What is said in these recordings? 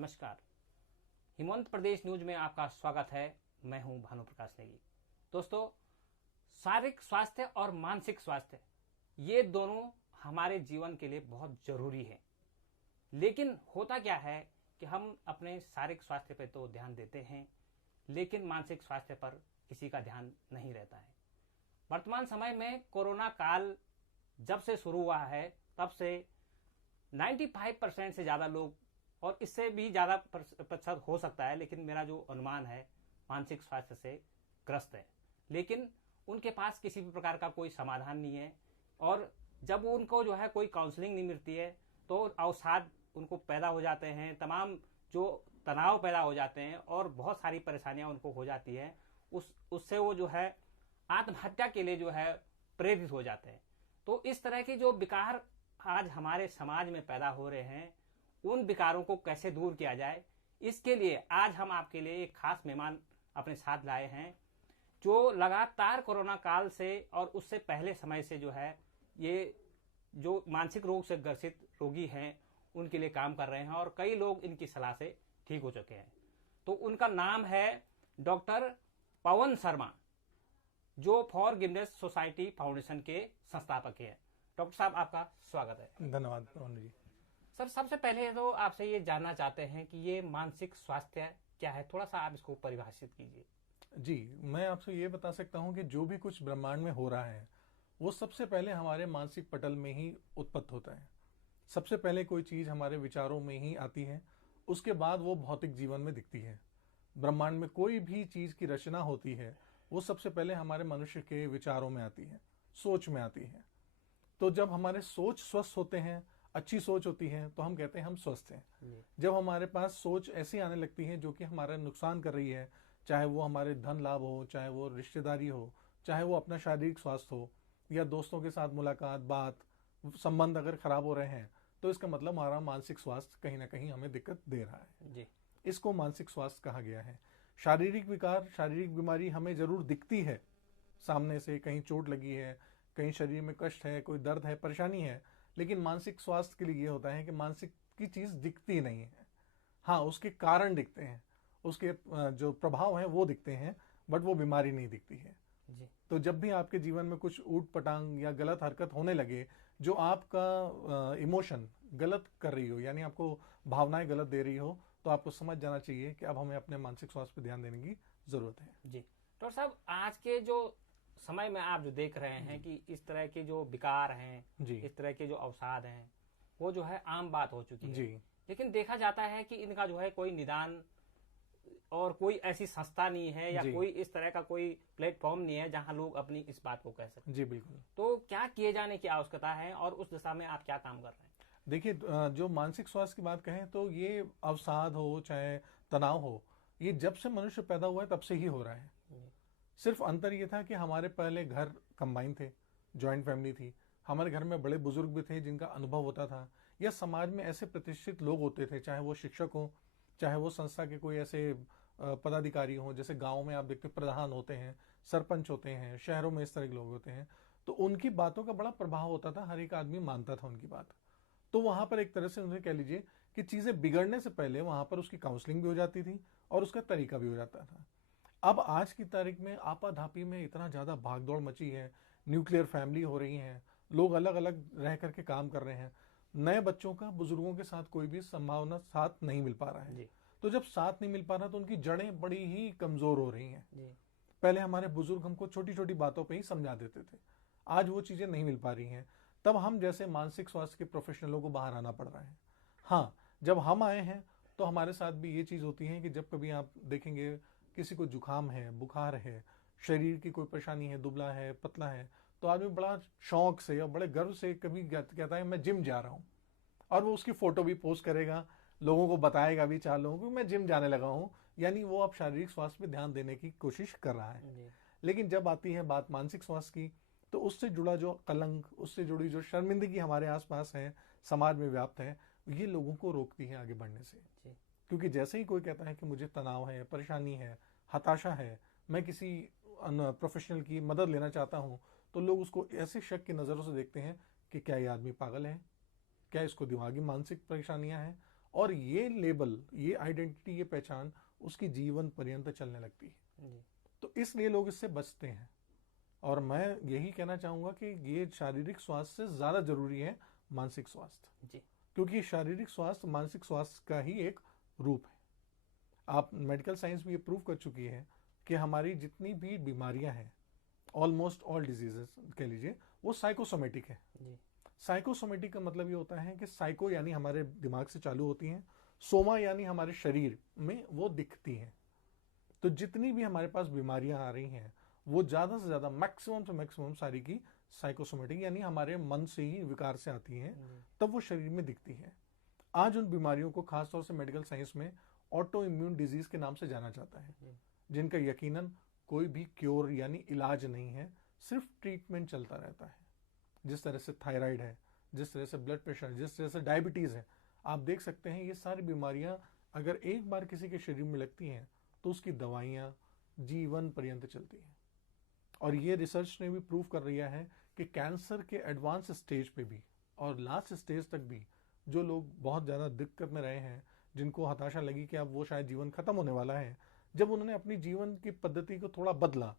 नमस्कार। हिमवंत प्रदेश न्यूज में आपका स्वागत है। मैं हूं भानु प्रकाश नेगी। दोस्तों, शारीरिक स्वास्थ्य और मानसिक स्वास्थ्य ये दोनों हमारे जीवन के लिए बहुत जरूरी है। लेकिन होता क्या है कि हम अपने शारीरिक स्वास्थ्य पर तो ध्यान देते हैं, लेकिन मानसिक स्वास्थ्य पर किसी का ध्यान नहीं रहता है। वर्तमान समय में कोरोना काल जब से शुरू हुआ है तब से 95% से ज्यादा लोग, और इससे भी ज्यादा प्रतिशत हो सकता है, लेकिन मेरा जो अनुमान है मानसिक स्वास्थ्य से ग्रस्त है। लेकिन उनके पास किसी भी प्रकार का कोई समाधान नहीं है, और जब उनको जो है कोई काउंसलिंग नहीं मिलती है तो अवसाद उनको पैदा हो जाते हैं, तमाम जो तनाव पैदा हो जाते हैं और बहुत सारी परेशानियां उनको हो जाती है। उससे वो जो है आत्महत्या के लिए जो है प्रेरित हो जाते हैं। तो इस तरह के जो विकार आज हमारे समाज में पैदा हो रहे हैं, उन विकारों को कैसे दूर किया जाए, इसके लिए आज हम आपके लिए एक खास मेहमान अपने साथ लाए हैं, जो लगातार कोरोना काल से और उससे पहले समय से जो है ये जो मानसिक रोग से ग्रसित रोगी हैं उनके लिए काम कर रहे हैं, और कई लोग इनकी सलाह से ठीक हो चुके हैं। तो उनका नाम है डॉक्टर पवन शर्मा, जो फॉर गिवनेस सोसाइटी फाउंडेशन के संस्थापक हैं। डॉक्टर साहब, आपका स्वागत है। धन्यवाद पवन जी। सर, सबसे पहले तो आपसे ये जानना चाहते हैं कि ये मानसिक स्वास्थ्य क्या है, थोड़ा सा आप इसको परिभाषित कीजिए। जी, मैं आपसे ये बता सकता हूँ कि जो भी कुछ ब्रह्मांड में हो रहा है वो सबसे पहले हमारे मानसिक पटल में ही उत्पन्न होता है। सबसे पहले कोई चीज हमारे विचारों में ही आती है, उसके बाद वो भौतिक जीवन में दिखती है। ब्रह्मांड में कोई भी चीज की रचना होती है वो सबसे पहले हमारे मनुष्य के विचारों में आती है, सोच में आती है। तो जब हमारे सोच स्वस्थ होते हैं, अच्छी सोच होती है, तो हम कहते हैं हम स्वस्थ हैं। जब हमारे पास सोच ऐसी आने लगती है जो कि हमारा नुकसान कर रही है, चाहे वो हमारे धन लाभ हो, चाहे वो रिश्तेदारी हो, चाहे वो अपना शारीरिक स्वास्थ्य हो, या दोस्तों के साथ मुलाकात, बात, संबंध अगर खराब हो रहे हैं, तो इसका मतलब हमारा मानसिक स्वास्थ्य कहीं ना कहीं हमें दिक्कत दे रहा है जी। इसको मानसिक स्वास्थ्य कहा गया है। शारीरिक विकार, शारीरिक बीमारी हमें जरूर दिखती है सामने से, कहीं चोट लगी है, कहीं शरीर में कष्ट है, कोई दर्द है, परेशानी है, लेकिन मानसिक स्वास्थ्य के लिए ये होता है कि मानसिक की चीज दिखती नहीं है। हाँ, उसके कारण दिखते हैं, उसके जो प्रभाव हैं वो दिखते हैं, बट वो बीमारी नहीं दिखती है जी। तो जब भी आपके जीवन में कुछ ऊट पटांग या गलत हरकत होने लगे, जो आपका इमोशन गलत कर रही हो, यानी आपको भावनाएं गलत दे रही हो, तो आपको समझ जाना चाहिए कि अब हमें अपने मानसिक स्वास्थ्य पर ध्यान देने की जरूरत है जी। डॉक्टर साहब, आज के जो समय में आप जो देख रहे हैं कि इस तरह के जो विकार हैं जी, इस तरह के जो अवसाद हैं, वो जो है आम बात हो चुकी है जी। लेकिन देखा जाता है कि इनका जो है कोई निदान और कोई ऐसी संस्था नहीं है, या कोई इस तरह का कोई प्लेटफॉर्म नहीं है जहां लोग अपनी इस बात को कह सकें जी। बिल्कुल। तो क्या किए जाने की आवश्यकता है, और उस दिशा में आप क्या काम कर रहे हैं? देखिए, जो मानसिक स्वास्थ्य की बात कहें तो ये अवसाद हो चाहे तनाव हो, ये जब से मनुष्य पैदा हुआ है तब से ही हो रहा है। सिर्फ अंतर ये था कि हमारे पहले घर कंबाइन थे, जॉइंट फैमिली थी, हमारे घर में बड़े बुजुर्ग भी थे जिनका अनुभव होता था, या समाज में ऐसे प्रतिष्ठित लोग होते थे, चाहे वो शिक्षक हो, चाहे वो संस्था के कोई ऐसे पदाधिकारी हो, जैसे गांव में आप देखते प्रधान होते हैं, सरपंच होते हैं, शहरों में इस तरह के लोग होते हैं, तो उनकी बातों का बड़ा प्रभाव होता था, हर एक आदमी मानता था उनकी बात। तो वहां पर एक तरह से उन्हें कह लीजिए कि चीजें बिगड़ने से पहले वहां पर उसकी काउंसलिंग भी हो जाती थी और उसका तरीका भी हो जाता था। अब आज की तारीख में आपाधापी में इतना ज्यादा भागदौड़ मची है, न्यूक्लियर फैमिली हो रही है, लोग अलग अलग रह करके काम कर रहे हैं, नए बच्चों का बुजुर्गों के साथ कोई भी संभावना साथ नहीं मिल पा रहा है। तो जब साथ नहीं मिल पा रहा तो उनकी जड़ें बड़ी ही कमजोर हो रही हैं। पहले हमारे बुजुर्ग हमको छोटी छोटी बातों पर ही समझा देते थे, आज वो चीजें नहीं मिल पा रही हैं। तब हम जैसे मानसिक स्वास्थ्य के प्रोफेशनलों को बाहर आना पड़ रहा है। हाँ, जब हम आए हैं तो हमारे साथ भी ये चीज होती है कि जब कभी आप देखेंगे किसी को जुकाम है, बुखार है, शरीर की कोई परेशानी है, दुबला है, पतला है, तो आदमी बड़ा शौक से और बड़े गर्व से कभी कहता है मैं जिम जा रहा हूं, और वो उसकी फोटो भी पोस्ट करेगा, लोगों को बताएगा भी, 4 लोगों को मैं जिम जाने लगा हूं, यानी वो अब शारीरिक स्वास्थ्य पे ध्यान देने की कोशिश कर रहा है। लेकिन जब आती है बात मानसिक स्वास्थ्य की, तो उससे जुड़ा जो कलंक, उससे जुड़ी जो शर्मिंदगी हमारे आसपास है, समाज में व्याप्त है, ये लोगों को रोकती है आगे बढ़ने से। क्योंकि जैसे ही कोई कहता है कि मुझे तनाव है, परेशानी है, हताशा है, मैं किसी प्रोफेशनल की मदद लेना चाहता हूं, तो लोग उसको ऐसे शक की नजरों से देखते हैं कि क्या ये आदमी पागल है, क्या इसको दिमागी मानसिक परेशानियां हैं, और ये लेबल, ये आइडेंटिटी, ये पहचान उसकी जीवन पर्यंत चलने लगती है। तो इसलिए लोग इससे बचते हैं। और मैं यही कहना चाहूंगा कि ये शारीरिक स्वास्थ्य से ज्यादा जरूरी है मानसिक स्वास्थ्य, क्योंकि शारीरिक स्वास्थ्य मानसिक स्वास्थ्य का ही एक रूप है। आप मेडिकल साइंस भी ये प्रूव कर चुकी है कि हमारी जितनी भी बीमारियां हैं, ऑलमोस्ट ऑल डिजीजेस कह लीजिए, वो साइकोसोमेटिक है। साइकोसोमेटिक का मतलब ये होता है कि साइको यानी हमारे दिमाग से चालू होती हैं, सोमा यानी हमारे शरीर में वो दिखती हैं। तो जितनी भी हमारे पास बीमारियां आ रही हैं वो ज्यादा से ज्यादा, मैक्सिमम से मैक्सिमम सारी की साइकोसोमेटिक यानी हमारे मन से ही विकार से आती हैं, तब वो शरीर में दिखती हैं। आज उन बीमारियों को खासतौर से मेडिकल साइंस में ऑटो इम्यून डिजीज के नाम से जाना जाता है, जिनका यकीनन कोई भी क्योर यानी इलाज नहीं है, सिर्फ ट्रीटमेंट चलता रहता है। जिस तरह से थायराइड है, जिस तरह से ब्लड प्रेशर, जिस तरह से डायबिटीज है, आप देख सकते हैं ये सारी बीमारियां अगर एक बार किसी के शरीर में लगती हैं तो उसकी दवाइयां जीवन पर्यंत चलती हैं। और ये रिसर्च ने भी प्रूव कर दिया है कि कैंसर के एडवांस स्टेज पे भी और लास्ट स्टेज तक भी जो लोग बहुत ज़्यादा दिक्कत में रहे हैं, जिनको हताशा लगी कि अब वो शायद जीवन खत्म होने वाला है, जब उन्होंने अपनी जीवन की पद्धति को थोड़ा बदला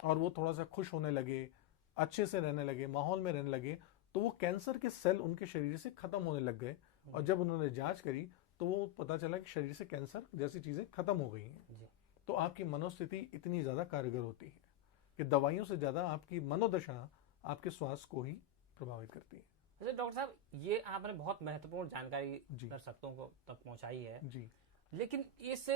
और वो थोड़ा सा खुश होने लगे, अच्छे से रहने लगे, माहौल में रहने लगे, तो वो कैंसर के सेल उनके शरीर से खत्म होने लग गए। और जब उन्होंने जांच करी तो वो पता चला कि शरीर से कैंसर जैसी चीजें खत्म हो गई हैं। तो आपकी मनोस्थिति इतनी ज्यादा कारगर होती है कि दवाइयों से ज्यादा आपकी मनोदशा आपके स्वास्थ्य को ही प्रभावित करती है। अच्छा डॉक्टर साहब, ये आपने बहुत महत्वपूर्ण जानकारी दर्शकों को तक पहुंचाई है जी, लेकिन इस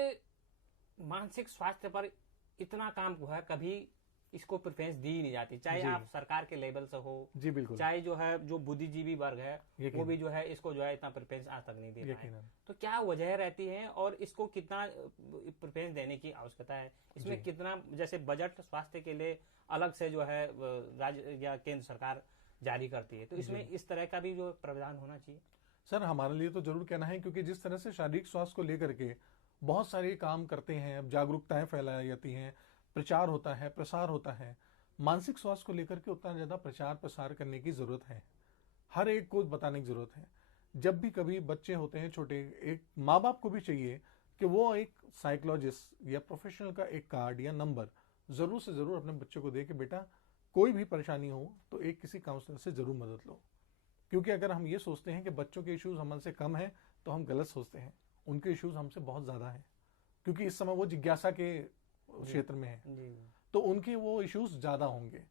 मानसिक स्वास्थ्य पर इतना काम हुआ है, कभी इसको प्रेफरेंस दी ही नहीं जाती, चाहे आप सरकार के लेवल से हो, जी बिल्कुल, चाहे जो है जो बुद्धिजीवी वर्ग है वो भी जो है इसको जो है इतना प्रेफरेंस आज तक नहीं दे रहा है। तो क्या वजह रहती है और इसको कितना प्रेफरेंस देने की आवश्यकता है? इसमें कितना, जैसे बजट स्वास्थ्य के लिए अलग से जो है राज्य या केंद्र सरकार जारी करती है, तो इसमें इस तरह का भी जो प्रावधान होना चाहिए? सर हमारे लिए तो जरूर कहना है, क्योंकि जिस तरह से शारीरिक स्वास्थ्य को लेकर के बहुत सारे काम करते हैं, जागरूकताएं फैलाई जाती हैं, प्रचार होता है, प्रसार होता है, मानसिक स्वास्थ्य को लेकर के उतना ज्यादा प्रचार प्रसार करने की जरूरत है, हर एक को बताने की जरूरत है। जब भी कभी बच्चे होते हैं छोटे, एक माँ बाप को भी चाहिए कि वो एक साइकोलॉजिस्ट या प्रोफेशनल का एक कार्ड या नंबर जरूर से जरूर अपने बच्चे को दे के बेटा कोई भी परेशानी हो तो एक किसी काउंसलर से जरूर मदद लो। क्योंकि अगर हम ये सोचते हैं कि बच्चों के इश्यूज हमसे कम है तो हम गलत सोचते हैं, उनके इश्यूज हमसे बहुत ज्यादा है, क्योंकि इस समय वो जिज्ञासा के क्षेत्र में है, तो उनके वो इश्यूज ज्यादा होंगे,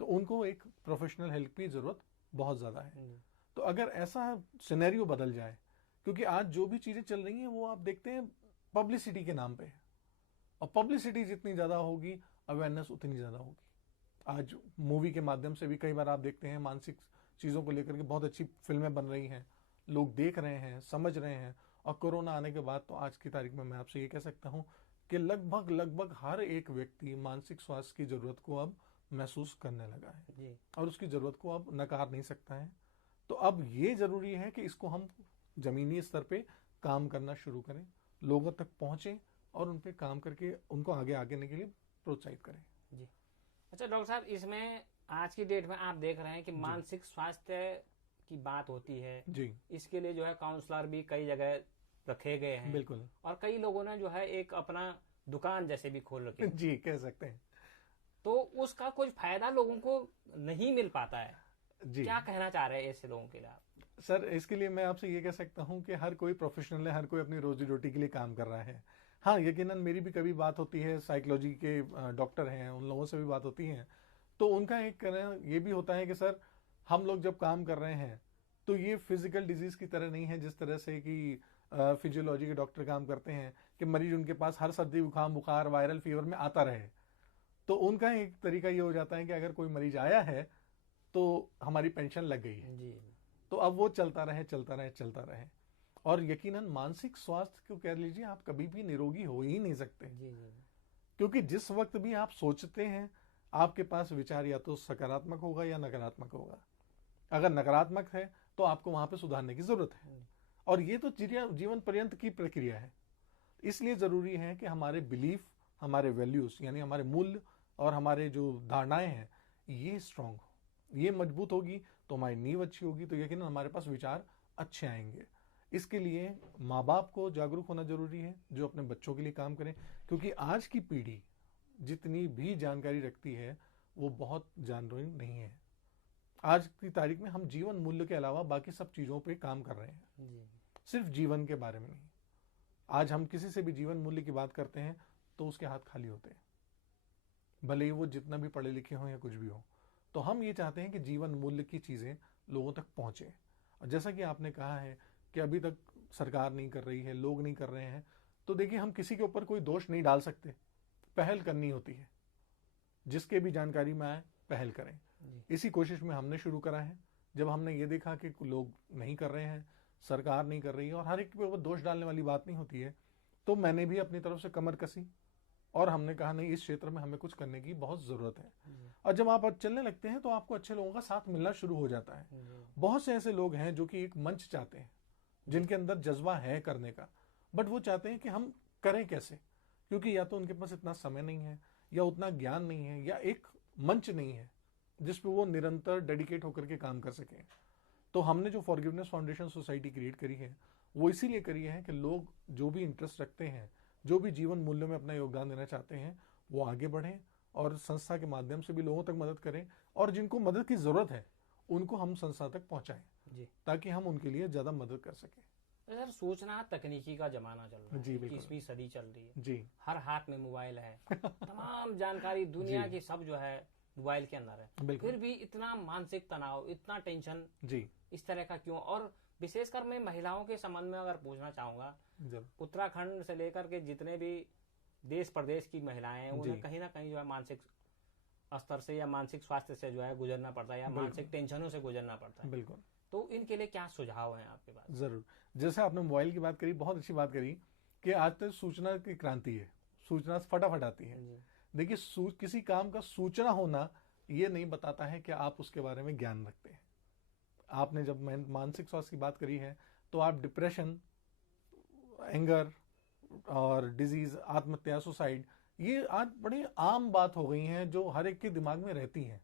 तो उनको एक प्रोफेशनल हेल्प की जरूरत बहुत ज्यादा है। तो अगर ऐसा सिनेरियो बदल जाए, क्योंकि आज जो भी चीजें चल रही हैं वो आप देखते हैं पब्लिसिटी के नाम पे है, और पब्लिसिटी जितनी ज्यादा होगी अवेयरनेस उतनी ज्यादा होगी। आज मूवी के माध्यम से भी कई बार आप देखते हैं मानसिक चीजों को लेकर के बहुत अच्छी फिल्में बन रही हैं, लोग देख रहे हैं, समझ रहे हैं। और कोरोना आने के बाद तो आज की तारीख में मैं आपसे ये कह सकता हूं कि लगभग हर एक व्यक्ति मानसिक स्वास्थ्य की जरूरत को अब महसूस करने लगा है और उसकी जरूरत को अब नकार नहीं सकता है। तो अब ये जरूरी है कि इसको हम जमीनी स्तर पे काम करना शुरू करें, लोगों तक पहुंचे और उन पे काम करके उनको आगे आने के लिए प्रोत्साहित करें। जी अच्छा डॉक्टर साहब, इसमें आज की डेट में आप देख रहे हैं कि मानसिक स्वास्थ्य की बात होती है जी, इसके लिए जो है काउंसलर भी कई जगह रखे गए हैं, बिल्कुल, और कई लोगों ने जो है एक अपना दुकान जैसे भी खोल रखे जी कह सकते हैं, तो उसका कुछ फायदा लोगों को नहीं मिल पाता है जी। क्या कहना चाह रहे हैं ऐसे लोगों के लिए आप? सर इसके लिए मैं आपसे ये कह सकता हूँ कि हर कोई प्रोफेशनल है, हर कोई अपनी रोजी रोटी के लिए काम कर रहा है। हाँ यकीनन मेरी भी कभी बात होती है, साइकोलॉजी के डॉक्टर हैं उन लोगों से भी बात होती है, तो उनका एक कहना ये भी होता है कि सर हम लोग जब काम कर रहे हैं तो ये फिजिकल डिजीज की तरह नहीं है जिस तरह से कि फिजियोलॉजी के डॉक्टर काम करते हैं कि मरीज उनके पास हर सर्दी जुकाम बुखार वायरल फीवर में आता रहे। तो उनका एक तरीका ये हो जाता है कि अगर कोई मरीज आया है तो हमारी पेंशन लग गई है जी। तो अब वो चलता रहे। और यकीनन मानसिक स्वास्थ्य को कह लीजिए आप कभी भी निरोगी हो ही नहीं सकते जी। क्योंकि जिस वक्त भी आप सोचते हैं आपके पास विचार या तो सकारात्मक होगा या नकारात्मक होगा। अगर नकारात्मक है तो आपको वहां पे सुधारने की जरूरत है, और ये तो जीवन पर्यंत की प्रक्रिया है। इसलिए जरूरी है कि हमारे बिलीफ, हमारे वैल्यूज यानी हमारे मूल्य और हमारे जो धारणाएं हैं ये स्ट्रांग हो, ये मजबूत होगी तो हमारी नींव अच्छी होगी, तो यकीनन हमारे पास विचार अच्छे आएंगे। इसके लिए माँ बाप को जागरूक होना जरूरी है, जो अपने बच्चों के लिए काम करें, क्योंकि आज की पीढ़ी जितनी भी जानकारी रखती है वो बहुत जानकारी नहीं है। आज की तारीख में हम जीवन मूल्य के अलावा बाकी सब चीज़ों पे काम कर रहे हैं, सिर्फ जीवन के बारे में नहीं। आज हम किसी से भी जीवन मूल्य की बात करते हैं तो उसके हाथ खाली होते हैं, भले ही वो जितना भी पढ़े लिखे हों या कुछ भी हो। तो हम ये चाहते हैं कि जीवन मूल्य की चीज़ें लोगों तक पहुँचे। और जैसा कि आपने कहा है कि अभी तक सरकार नहीं कर रही है, लोग नहीं कर रहे हैं, तो देखिए हम किसी के ऊपर कोई दोष नहीं डाल सकते, पहल करनी होती है। जिसके भी जानकारी में आए पहल करें। इसी कोशिश में हमने शुरू करा है। जब हमने ये देखा कि लोग नहीं कर रहे हैं, सरकार नहीं कर रही है, और हर एक के ऊपर दोष डालने वाली बात नहीं होती है, तो मैंने भी अपनी तरफ से कमर कसी और हमने कहा नहीं, इस क्षेत्र में हमें कुछ करने की बहुत जरूरत है। और जब आप चलने लगते हैं तो आपको अच्छे लोगों का साथ मिलना शुरू हो जाता है। बहुत से ऐसे लोग हैं जो कि एक मंच चाहते हैं, जिनके अंदर जज्बा है करने का, बट वो चाहते हैं कि हम करें कैसे, क्योंकि या तो उनके पास इतना समय नहीं है, या उतना ज्ञान नहीं है, या एक मंच नहीं है जिस पे वो निरंतर डेडिकेट होकर के काम कर सकें। तो हमने जो फॉरगिवनेस फाउंडेशन सोसाइटी क्रिएट करी है वो इसीलिए करी है कि लोग जो भी इंटरेस्ट रखते हैं, जो भी जीवन मूल्यों में अपना योगदान देना चाहते हैं, वो आगे बढ़ें और संस्था के माध्यम से भी लोगों तक मदद करें, और जिनको मदद की जरूरत है उनको हम संस्था तक पहुंचाएं, ताकि हम उनके लिए ज्यादा मदद कर सकें। सर, सूचना तकनीकी का जमाना चल रहा है, 21वीं सदी चल रही है जी। हर हाथ में मोबाइल है, तमाम जानकारी दुनिया की सब जो है मोबाइल के अंदर है। फिर भी इतना मानसिक तनाव, इतना टेंशन जी, इस तरह का क्यों? और विशेषकर मैं महिलाओं के संबंध में अगर पूछना चाहूंगा, उत्तराखंड से लेकर के जितने भी देश प्रदेश की महिलाएं हैं, उन्हें कहीं ना कहीं जो है मानसिक स्तर से या मानसिक स्वास्थ्य से जो है गुजरना पड़ता है, या मानसिक टेंशनों से गुजरना पड़ता है। बिल्कुल। तो इनके लिए क्या सुझाव है आपके पास? जरूर। जैसे आपने मोबाइल की बात करी, बहुत अच्छी बात करी कि आज तक सूचना की क्रांति है, सूचना फटाफट आती है। देखिए, किसी काम का सूचना होना ये नहीं बताता है कि आप उसके बारे में ज्ञान रखते हैं। आपने जब मानसिक स्वास्थ्य की बात करी है तो आप डिप्रेशन, एंगर और डिजीज, आत्महत्या, सुसाइड, ये आज बड़ी आम बात हो गई हैं जो हर एक के दिमाग में रहती हैं।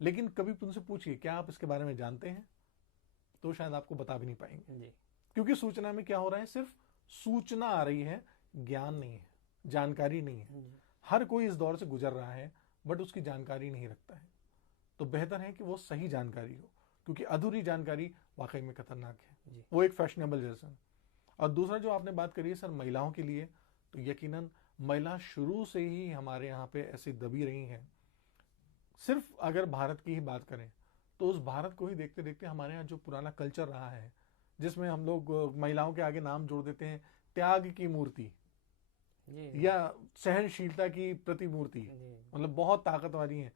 लेकिन कभी उनसे पूछिए क्या आप इसके बारे में जानते हैं, तो शायद आपको बता भी नहीं पाएंगे। क्योंकि सूचना में क्या हो रहा है, सिर्फ सूचना आ रही है, ज्ञान नहीं है, जानकारी नहीं है। हर कोई इस दौर से गुजर रहा है बट उसकी जानकारी नहीं रखता है। तो बेहतर है कि वो सही जानकारी हो, क्योंकि अधूरी जानकारी वाकई में खतरनाक है। वो एक फैशनेबल जैसा। और दूसरा जो आपने बात करी है सर महिलाओं के लिए, तो यकीनन महिला शुरू से ही हमारे यहाँ पे ऐसी दबी रही हैं। सिर्फ अगर भारत की ही बात करें तो उस भारत को ही देखते देखते हमारे यहाँ जो पुराना कल्चर रहा है, जिसमें हम लोग महिलाओं के आगे नाम जोड़ देते हैं त्याग की मूर्ति या सहनशीलता की प्रतिमूर्ति, मतलब बहुत ताकत वाली है।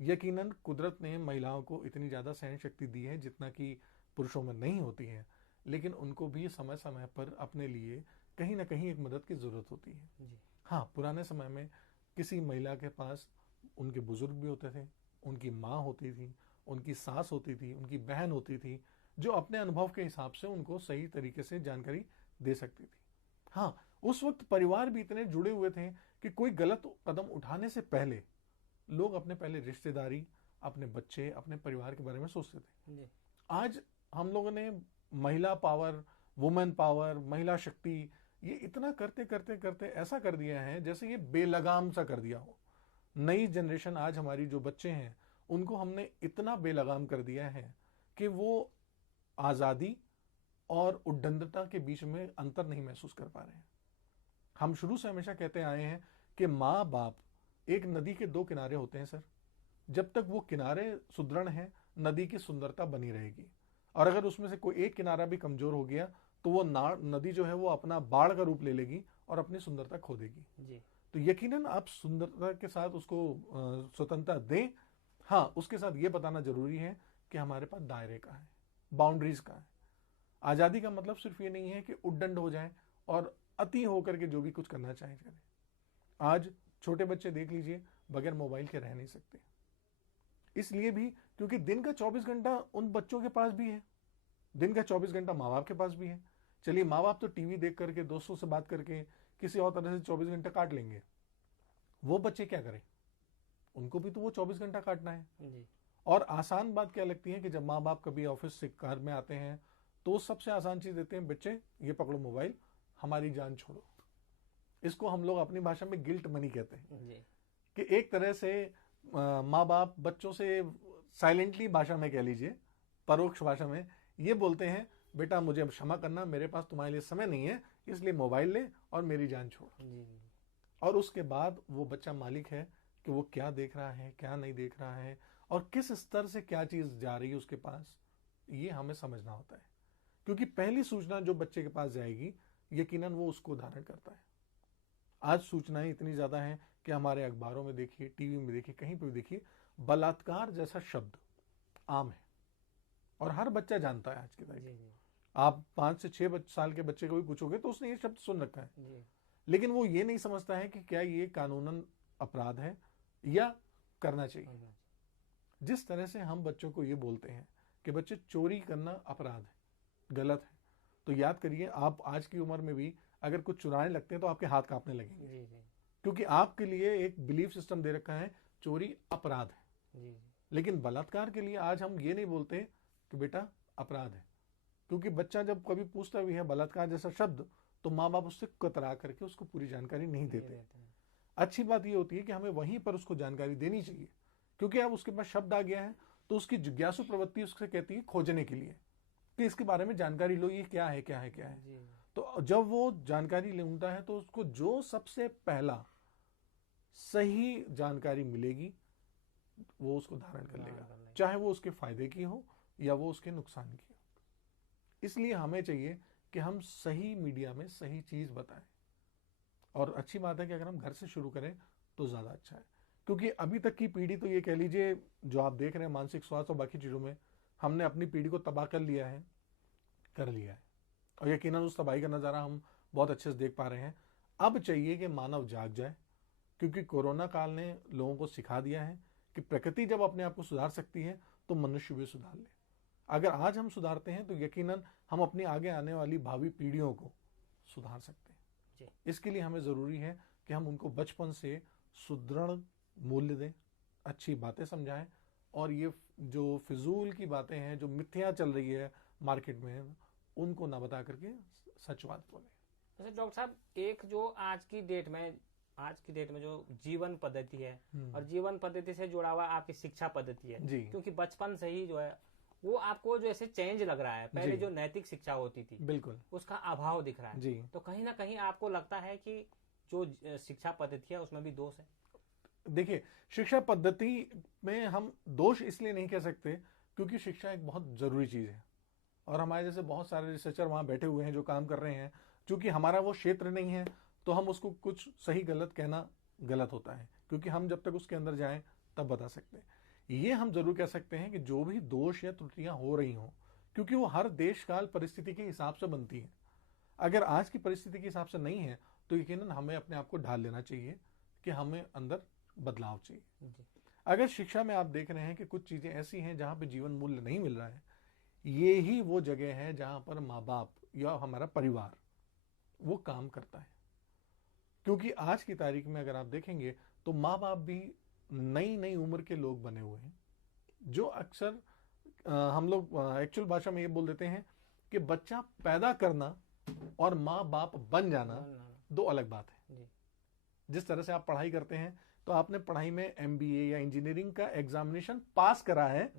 यकीनन कुदरत ने महिलाओं को इतनी ज्यादा सहन शक्ति दी है जितना कि पुरुषों में नहीं होती है, लेकिन उनको भी समय समय पर अपने लिए कहीं ना कहीं एक मदद की जरूरत होती है। हाँ, पुराने समय में किसी महिला के पास उनके बुजुर्ग भी होते थे, उनकी माँ होती थी, उनकी सास होती थी, उनकी बहन होती थी, जो अपने अनुभव के हिसाब से उनको सही तरीके से जानकारी दे सकती थी। हाँ, उस वक्त परिवार भी इतने जुड़े हुए थे कि कोई गलत कदम उठाने से पहले लोग अपने पहले रिश्तेदारी, अपने बच्चे, अपने परिवार के बारे में सोचते थे। आज हम लोगों ने महिला पावर, वुमेन पावर, महिला शक्ति, ये इतना करते करते करते ऐसा कर दिया है जैसे ये बेलगाम सा कर दिया हो। नई जनरेशन, आज हमारी जो बच्चे हैं, उनको हमने इतना बेलगाम कर दिया है कि वो आजादी और उद्दंडता के बीच में अंतर नहीं महसूस कर पा रहे हैं। हम शुरू से हमेशा कहते आए हैं कि माँ बाप एक नदी के दो किनारे होते हैं सर। जब तक वो किनारे सुदृढ़ हैं, नदी की सुंदरता बनी रहेगी, और अगर उसमें से कोई एक किनारा भी कमजोर हो गया तो वो नदी जो है वो अपना बाढ़ का रूप ले लेगी और अपनी सुंदरता खो देगी। तो यकीनन आप सुंदरता के साथ उसको स्वतंत्रता दें। हाँ, उसके साथ ये बताना जरूरी है कि हमारे पास दायरे का है, बाउंड्रीज का है। आजादी का मतलब सिर्फ ये नहीं है कि उद्दंड हो जाए और अति होकर के जो भी कुछ करना चाहे करें। आज छोटे बच्चे देख लीजिए, बगैर मोबाइल के रह नहीं सकते। इसलिए भी क्योंकि दिन का 24 घंटा उन बच्चों के पास भी है, दिन का 24 घंटा माँ बाप के पास भी है। चलिए, माँ बाप तो टीवी देख करके, दोस्तों से बात करके, किसी और तरह से 24 घंटा काट लेंगे। वो बच्चे क्या करें? उनको भी तो वो 24 घंटा काटना है। और आसान बात क्या लगती है कि जब माँ बाप कभी ऑफिस से घर में आते हैं तो सबसे आसान चीज देते हैं, बच्चे ये पकड़ो मोबाइल, हमारी जान छोड़ो। इसको हम लोग अपनी भाषा में गिल्ट मनी कहते हैं जी। कि एक तरह से माँ बाप बच्चों से साइलेंटली भाषा में कह लीजिए, परोक्ष भाषा में ये बोलते हैं, बेटा मुझे क्षमा करना, मेरे पास तुम्हारे लिए समय नहीं है, इसलिए मोबाइल ले और मेरी जान छोड़। जी। और उसके बाद वो बच्चा मालिक है कि वो क्या देख रहा है, क्या नहीं देख रहा है, और किस स्तर से क्या चीज जा रही है उसके पास, ये हमें समझना होता है। क्योंकि पहली सूचना जो बच्चे के पास जाएगी, यकीनन वो उसको धारण करता है। आज सूचनाएं इतनी ज्यादा हैं कि हमारे अखबारों में देखिए, टीवी में देखिए, कहीं पर भी देखिए, बलात्कार जैसा शब्द आम है और हर बच्चा जानता है आज की तारीख में। आप 5 से 6 साल के बच्चे को भी पूछोगे तो उसने ये शब्द सुन रखा है, लेकिन वो ये नहीं समझता है कि क्या ये कानूनन अपराध है या करना चाहिए। जिस तरह से हम बच्चों को ये बोलते हैं कि बच्चे चोरी करना अपराध है, गलत है, तो याद करिए आप आज की उम्र में भी अगर कुछ चुराने लगते हैं तो आपके हाथ कांपने लगेंगे, क्योंकि आपके लिए एक बिलीफ सिस्टम दे रखा है चोरी अपराध है। लेकिन बलात्कार के लिए आज हम ये नहीं बोलते कि बेटा अपराध है, क्योंकि बच्चा जब कभी पूछता भी है बलात्कार जैसा शब्द तो माँ बाप उससे कतरा करके उसको पूरी जानकारी नहीं देते। अच्छी बात ये होती है कि हमें वहीं पर उसको जानकारी देनी चाहिए, क्योंकि अब उसके पास शब्द आ गया है तो उसकी जिज्ञासु प्रवृत्ति उससे कहती है खोजने के लिए कि इसके बारे में जानकारी लो, ये क्या है क्या है क्या है। तो जब वो जानकारी लेता है तो उसको जो सबसे पहला सही जानकारी मिलेगी वो उसको धारण कर लेगा, चाहे वो उसके फायदे की हो या वो उसके नुकसान की हो। इसलिए हमें चाहिए कि हम सही मीडिया में सही चीज बताएं, और अच्छी बात है कि अगर हम घर से शुरू करें तो ज्यादा अच्छा है, क्योंकि अभी तक की पीढ़ी तो ये कह लीजिए जो आप देख रहे हैं मानसिक स्वास्थ्य और बाकी चीजों में हमने अपनी पीढ़ी को तबाह कर लिया है, और यकीनन उस तबाही का नजारा हम बहुत अच्छे से देख पा रहे हैं। अब चाहिए कि मानव जाग जाए, क्योंकि कोरोना काल ने लोगों को सिखा दिया है कि प्रकृति जब अपने आप को सुधार सकती है तो मनुष्य भी सुधार ले। अगर आज हम सुधारते हैं तो यकीनन हम अपनी आगे आने वाली भावी पीढ़ियों को सुधार सकते हैं। इसके लिए हमें जरूरी है कि हम उनको बचपन से सुदृढ़ मूल्य दें, अच्छी बातें समझाएं, और ये जो फिजूल की बातें हैं, जो मिथ्या चल रही है मार्केट में, उनको ना बता करके सच बात बोले। जैसे डॉक्टर साहब, एक जो आज की डेट में जो जीवन पद्धति है और जीवन पद्धति से जुड़ा हुआ आपकी शिक्षा पद्धति है, क्योंकि बचपन से ही जो है वो आपको जो ऐसे चेंज लग रहा है, पहले जो नैतिक शिक्षा होती थी बिल्कुल उसका अभाव दिख रहा है, तो कहीं ना कहीं आपको लगता है कि जो शिक्षा पद्धति है उसमें भी दोष है? देखिए, शिक्षा पद्धति में हम दोष इसलिए नहीं कह सकते क्योंकि शिक्षा एक बहुत जरूरी चीज है, और हमारे जैसे बहुत सारे रिसर्चर वहां बैठे हुए हैं जो काम कर रहे हैं। चूंकि हमारा वो क्षेत्र नहीं है तो हम उसको कुछ सही गलत कहना गलत होता है, क्योंकि हम जब तक उसके अंदर जाएं तब बता सकते हैं। ये हम जरूर कह सकते हैं कि जो भी दोष या त्रुटियां हो रही हों, क्योंकि वो हर देश काल परिस्थिति के हिसाब से बनती है, अगर आज की परिस्थिति के हिसाब से नहीं है तो यकीनन हमें अपने आप को ढाल लेना चाहिए कि हमें अंदर बदलाव चाहिए। अगर शिक्षा में आप देख रहे हैं कि कुछ चीजें ऐसी हैं जहां पे जीवन मूल्य नहीं मिल रहा है, ये ही वो जगह है जहां पर माँ बाप या हमारा परिवार वो काम करता है। क्योंकि आज की तारीख में अगर आप देखेंगे तो माँ बाप भी नई नई उम्र के लोग बने हुए हैं, जो अक्सर हम लोग एक्चुअल भाषा में ये बोल देते हैं कि बच्चा पैदा करना और माँ बाप बन जाना दो अलग बात है। जिस तरह से आप पढ़ाई करते हैं तो आपने पढ़ाई में MBA या इंजीनियरिंग का एग्जामिनेशन पास करा है,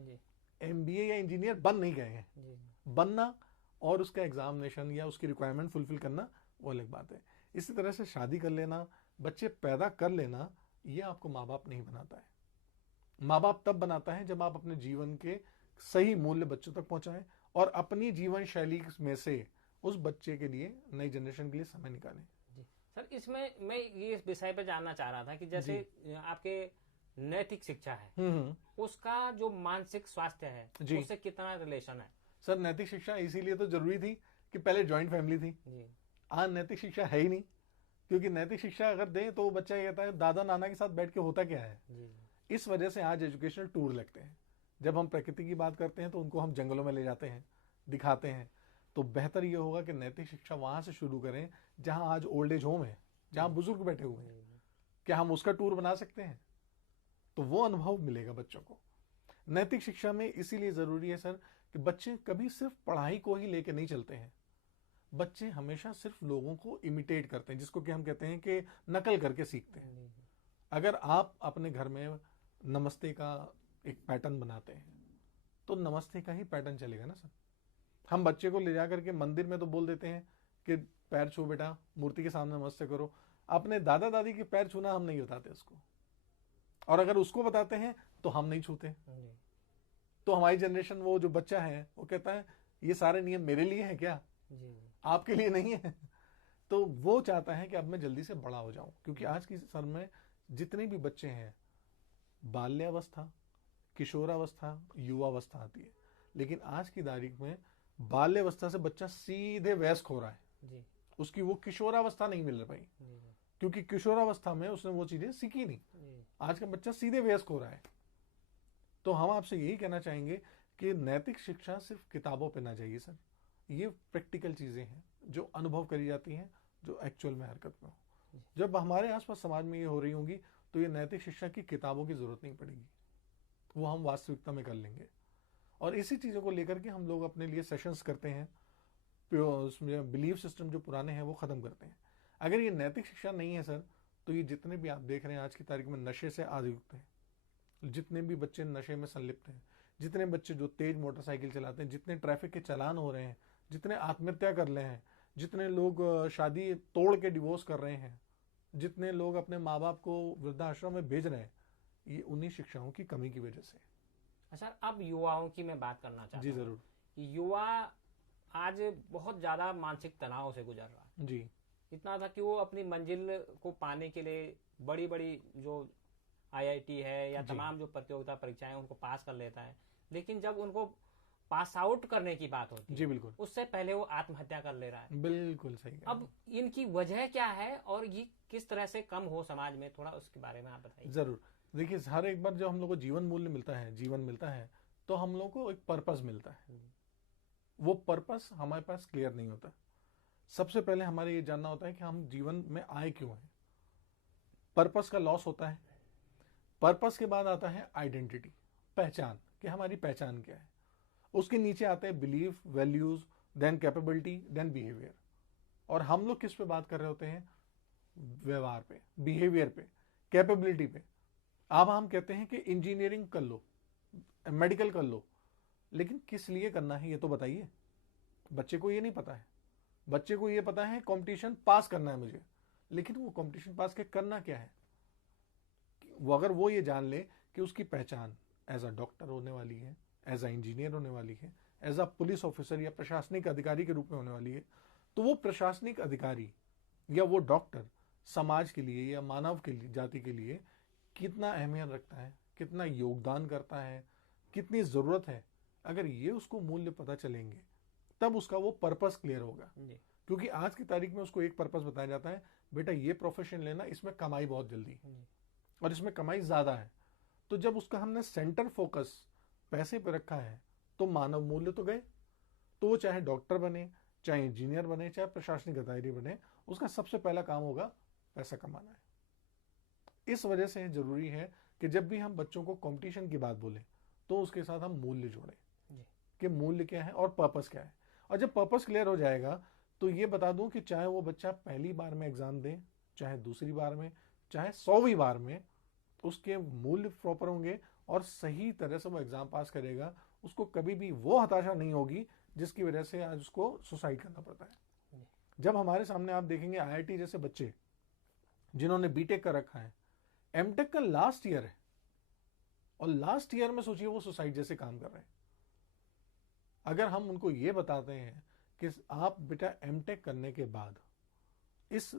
MBA या इंजीनियर बन नहीं गए हैं। बनना और उसका एग्जामिनेशन या उसकी रिक्वायरमेंट फुलफिल करना वो अलग बात है। इसी तरह से शादी कर लेना, बच्चे पैदा कर लेना, ये आपको माँ बाप नहीं बनाता है। माँ बाप तब बनाता है जब आप अपने जीवन के सही मूल्य बच्चों तक पहुंचाएं और अपनी जीवन शैली में से उस बच्चे के लिए, नई जनरेशन के लिए समय निकालें। सर, इसमें मैं ये इस विषय पे जानना चाह रहा था कि जैसे आपके नैतिक शिक्षा है उसका जो मानसिक स्वास्थ्य है उससे कितना रिलेशन है? सर, नैतिक शिक्षा इसीलिए तो जरूरी थी कि पहले जॉइंट फैमिली थी। आज नैतिक शिक्षा है ही नहीं, क्योंकि नैतिक शिक्षा अगर दें तो बच्चा ये कहता है दादा नाना के साथ बैठ के होता क्या है। इस वजह से आज एजुकेशनल टूर लगते हैं। जब हम प्रकृति की बात करते हैं तो उनको हम जंगलों में ले जाते हैं, दिखाते हैं। तो बेहतर ये होगा कि नैतिक शिक्षा वहां से शुरू करें जहां आज ओल्ड एज होम है, जहां बुजुर्ग बैठे हुए हैं। क्या हम उसका टूर बना सकते हैं? तो वो अनुभव मिलेगा बच्चों को। नैतिक शिक्षा में इसीलिए जरूरी है सर कि बच्चे कभी सिर्फ पढ़ाई को ही लेके नहीं चलते हैं। बच्चे हमेशा सिर्फ लोगों को इमिटेट करते हैं, जिसको कि हम कहते हैं कि नकल करके सीखते हैं। अगर आप अपने घर में नमस्ते का एक पैटर्न बनाते हैं तो नमस्ते का ही पैटर्न चलेगा ना सर। हम बच्चे को ले जा करके मंदिर में तो बोल देते हैं कि पैर छू बेटा, मूर्ति के सामने नमस्ते करो। अपने दादा दादी के पैर छूना हम नहीं बताते उसको, और अगर उसको बताते हैं तो हम नहीं छूते। तो हमारी जनरेशन, वो जो बच्चा है वो कहता है ये सारे नियम मेरे लिए हैं क्या, आपके लिए नहीं है। तो वो चाहता है कि अब मैं जल्दी से बड़ा हो जाऊं, क्योंकि आज की सर में जितने भी बच्चे हैं, बाल्यावस्था, किशोरावस्था, युवावस्था आती है, लेकिन आज की तारीख में बाल्यावस्था से बच्चा सीधे वयस्क हो रहा है। उसकी वो किशोरावस्था नहीं मिल पाई, क्योंकि किशोरावस्था में उसने वो चीजें सीखी नहीं। आज का बच्चा सीधे वयस्क हो रहा है। तो हम आपसे यही कहना चाहेंगे कि नैतिक शिक्षा सिर्फ किताबों पे ना जाइए सर, ये प्रैक्टिकल चीजें हैं जो अनुभव करी जाती हैं, जो एक्चुअल में हरकत में हो। जब हमारे आसपास समाज में ये हो रही होंगी तो ये नैतिक शिक्षा की किताबों की जरूरत नहीं पड़ेगी, वो हम वास्तविकता में कर लेंगे। और इसी चीजों को लेकर के हम लोग अपने लिए सेशंस करते हैं, उसमें बिलीफ सिस्टम जो पुराने हैं वो खत्म करते हैं। अगर ये नैतिक शिक्षा नहीं है सर, तो ये जितने भी आप देख रहे हैं आज की तारीख में नशे से आयुक्त हैं, जितने भी बच्चे नशे में संलिप्त हैं, जितने बच्चे जो तेज मोटरसाइकिल चलाते हैं, जितने ट्रैफिक के चालान हो रहे हैं, जितने आत्महत्या कर रहे हैं, जितने लोग शादी तोड़ के डिवोर्स कर रहे हैं, जितने लोग अपने माँ बाप को वृद्धाश्रम में भेज रहे हैं, ये उन्हीं शिक्षाओं की कमी की वजह से। अच्छा, अब युवाओं की मैं बात करना चाहता हूँ। जी जरूर। युवा आज बहुत ज्यादा मानसिक तनाव से गुजर रहा है। जी। इतना था कि वो अपनी मंजिल को पाने के लिए बड़ी बड़ी जो IIT है या तमाम जो प्रतियोगिता परीक्षाएं उनको पास कर लेता है, लेकिन जब उनको पास आउट करने की बात होती है, जी बिल्कुल, उससे पहले वो आत्महत्या कर ले रहा है। बिल्कुल सही। अब इनकी वजह क्या है और ये किस तरह से कम हो समाज में, थोड़ा उसके बारे में आप बताइए। जरूर। देखिए, हर एक बार जब हम लोग को जीवन मूल्य मिलता है, जीवन मिलता है, तो हम लोग को एक पर्पस मिलता है। वो पर्पस हमारे पास क्लियर नहीं होता। सबसे पहले हमारे ये जानना होता है कि हम जीवन में आए क्यों हैं। पर्पस का लॉस होता है। पर्पस के बाद आता है आइडेंटिटी, पहचान, कि हमारी पहचान क्या है। उसके नीचे आते हैं belief, values, then capability, then behaviour. और हम लोग किस पे बात कर रहे होते हैं? व्यवहार पे, बिहेवियर पे, कैपेबिलिटी पे। अब हम कहते हैं कि इंजीनियरिंग कर लो, मेडिकल कर लो, लेकिन किस लिए करना है ये तो बताइए। बच्चे को ये नहीं पता है। बच्चे को ये पता है कंपटीशन पास करना है मुझे, लेकिन वो कंपटीशन पास के करना क्या है? वो अगर वो ये जान ले कि उसकी पहचान एज अ डॉक्टर होने वाली है, एज अ इंजीनियर होने वाली है, एज अ पुलिस ऑफिसर या प्रशासनिक अधिकारी के रूप में होने वाली है, तो वो प्रशासनिक अधिकारी या वो डॉक्टर समाज के लिए या मानव के लिए, जाति के लिए कितना अहमियत रखता है, कितना योगदान करता है, कितनी जरूरत है। अगर ये उसको मूल्य पता चलेंगे तब उसका वो पर्पस क्लियर होगा। क्योंकि आज की तारीख में उसको एक पर्पस बताया जाता है, बेटा ये प्रोफेशन लेना, इसमें कमाई बहुत जल्दी और इसमें कमाई ज्यादा है। तो जब उसका हमने सेंटर फोकस पैसे पे रखा है तो मानव मूल्य तो गए। तो वो चाहे डॉक्टर बने, चाहे इंजीनियर बने, चाहे प्रशासनिक अधिकारी बने, उसका सबसे पहला काम होगा पैसा कमाना है। इस वजह से जरूरी है कि जब भी हम बच्चों को कंपटीशन की बात बोले तो उसके साथ हम मूल्य जोड़ें कि मूल्य क्या है और पर्पस क्या है। और जब पर्पस क्लियर हो जाएगा तो ये बता दूं कि चाहे वो बच्चा पहली बार में एग्जाम दे, चाहे दूसरी बार में, चाहे 100वीं बार में, उसके मूल्य प्रॉपर होंगे और सही तरह से वो एग्जाम पास करेगा। उसको कभी भी वो हताशा नहीं होगी जिसकी वजह से आज उसको सुसाइड करना पड़ता है। जब हमारे सामने आप देखेंगे IIT जैसे बच्चे जिन्होंने बीटेक कर रखा है, एमटेक का लास्ट ईयर है और लास्ट ईयर में सोचिए वो सुसाइड जैसे काम कर रहे हैं। अगर हम उनको ये बताते हैं कि आप बेटा एमटेक करने के बाद इस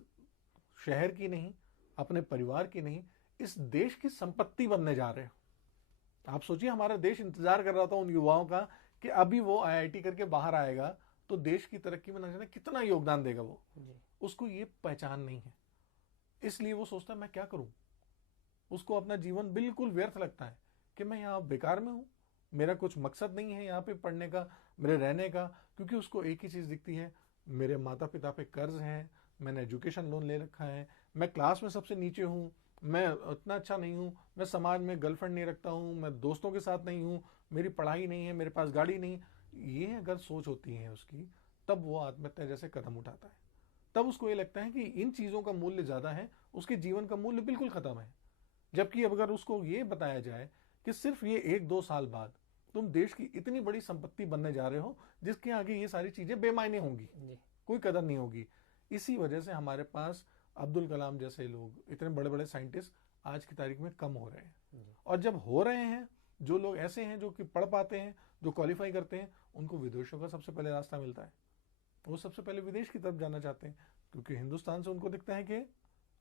शहर की नहीं, अपने परिवार की नहीं, इस देश की संपत्ति बनने जा रहे हो। आप सोचिए हमारा देश इंतजार कर रहा था उन युवाओं का कि अभी वो IIT करके बाहर आएगा तो देश की तरक्की में न जाने कितना योगदान देगा वो। उसको ये पहचान नहीं है, इसलिए वो सोचता है मैं क्या करूं। उसको अपना जीवन बिल्कुल व्यर्थ लगता है कि मैं यहाँ बेकार में हूं, मेरा कुछ मकसद नहीं है यहाँ पे पढ़ने का, मेरे रहने का। क्योंकि उसको एक ही चीज दिखती है, मेरे माता पिता पे कर्ज है, मैंने एजुकेशन लोन ले रखा है, मैं क्लास में सबसे नीचे हूँ, मैं उतना अच्छा नहीं हूँ, मैं समाज में गर्लफ्रेंड नहीं रखता हूँ, मैं दोस्तों के साथ नहीं हूँ, मेरी पढ़ाई नहीं है, मेरे पास गाड़ी नहीं। ये अगर सोच होती है उसकी, तब वो आत्महत्या जैसे कदम उठाता है। तब उसको ये लगता है कि इन चीज़ों का मूल्य ज़्यादा है, उसके जीवन का मूल्य बिल्कुल ख़त्म है। जबकि अगर उसको ये बताया जाए कि सिर्फ ये 1-2 साल बाद तुम देश की इतनी बड़ी संपत्ति बनने जा रहे हो जिसके आगे ये सारी चीज़ें बेमायने होंगी, कोई कदर नहीं होगी। इसी वजह से हमारे पास अब्दुल कलाम जैसे लोग, इतने बड़े बड़े साइंटिस्ट आज की तारीख में कम हो रहे हैं। और जब हो रहे हैं, जो लोग ऐसे हैं जो कि पढ़ पाते हैं, जो क्वालिफाई करते हैं, उनको विदेशों का सबसे पहले रास्ता मिलता है। वो सबसे पहले विदेश की तरफ जाना चाहते हैं, क्योंकि हिंदुस्तान से उनको दिखता है कि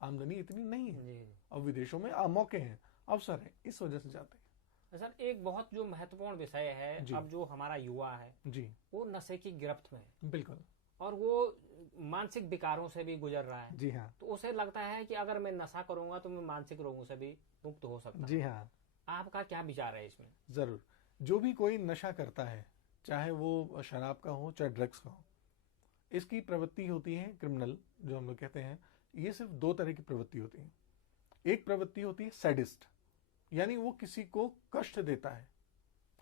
आमदनी इतनी नहीं है और विदेशों में मौके हैं, अवसर है, इस वजह से जाते हैं। सर, एक बहुत जो महत्वपूर्ण विषय है, अब जो हमारा युवा है जी, वो नशे की गिरफ्त में है। बिल्कुल। और वो मानसिक विकारों से भी गुजर रहा है। जी हाँ। तो उसे लगता है कि अगर मैं नशा करूंगा तो मैं मानसिक रोगों से भी मुक्त हो सकता हूं। जी हाँ। आपका क्या विचार है इसमें? जरूर। जो भी कोई नशा करता है, चाहे वो शराब का हो चाहे ड्रग्स का हो, इसकी प्रवृत्ति होती है क्रिमिनल, जो हम लोग कहते हैं। ये सिर्फ 2 तरह की प्रवृत्ति होती है। एक प्रवृत्ति होती है सैडिस्ट, यानी वो किसी को कष्ट देता है,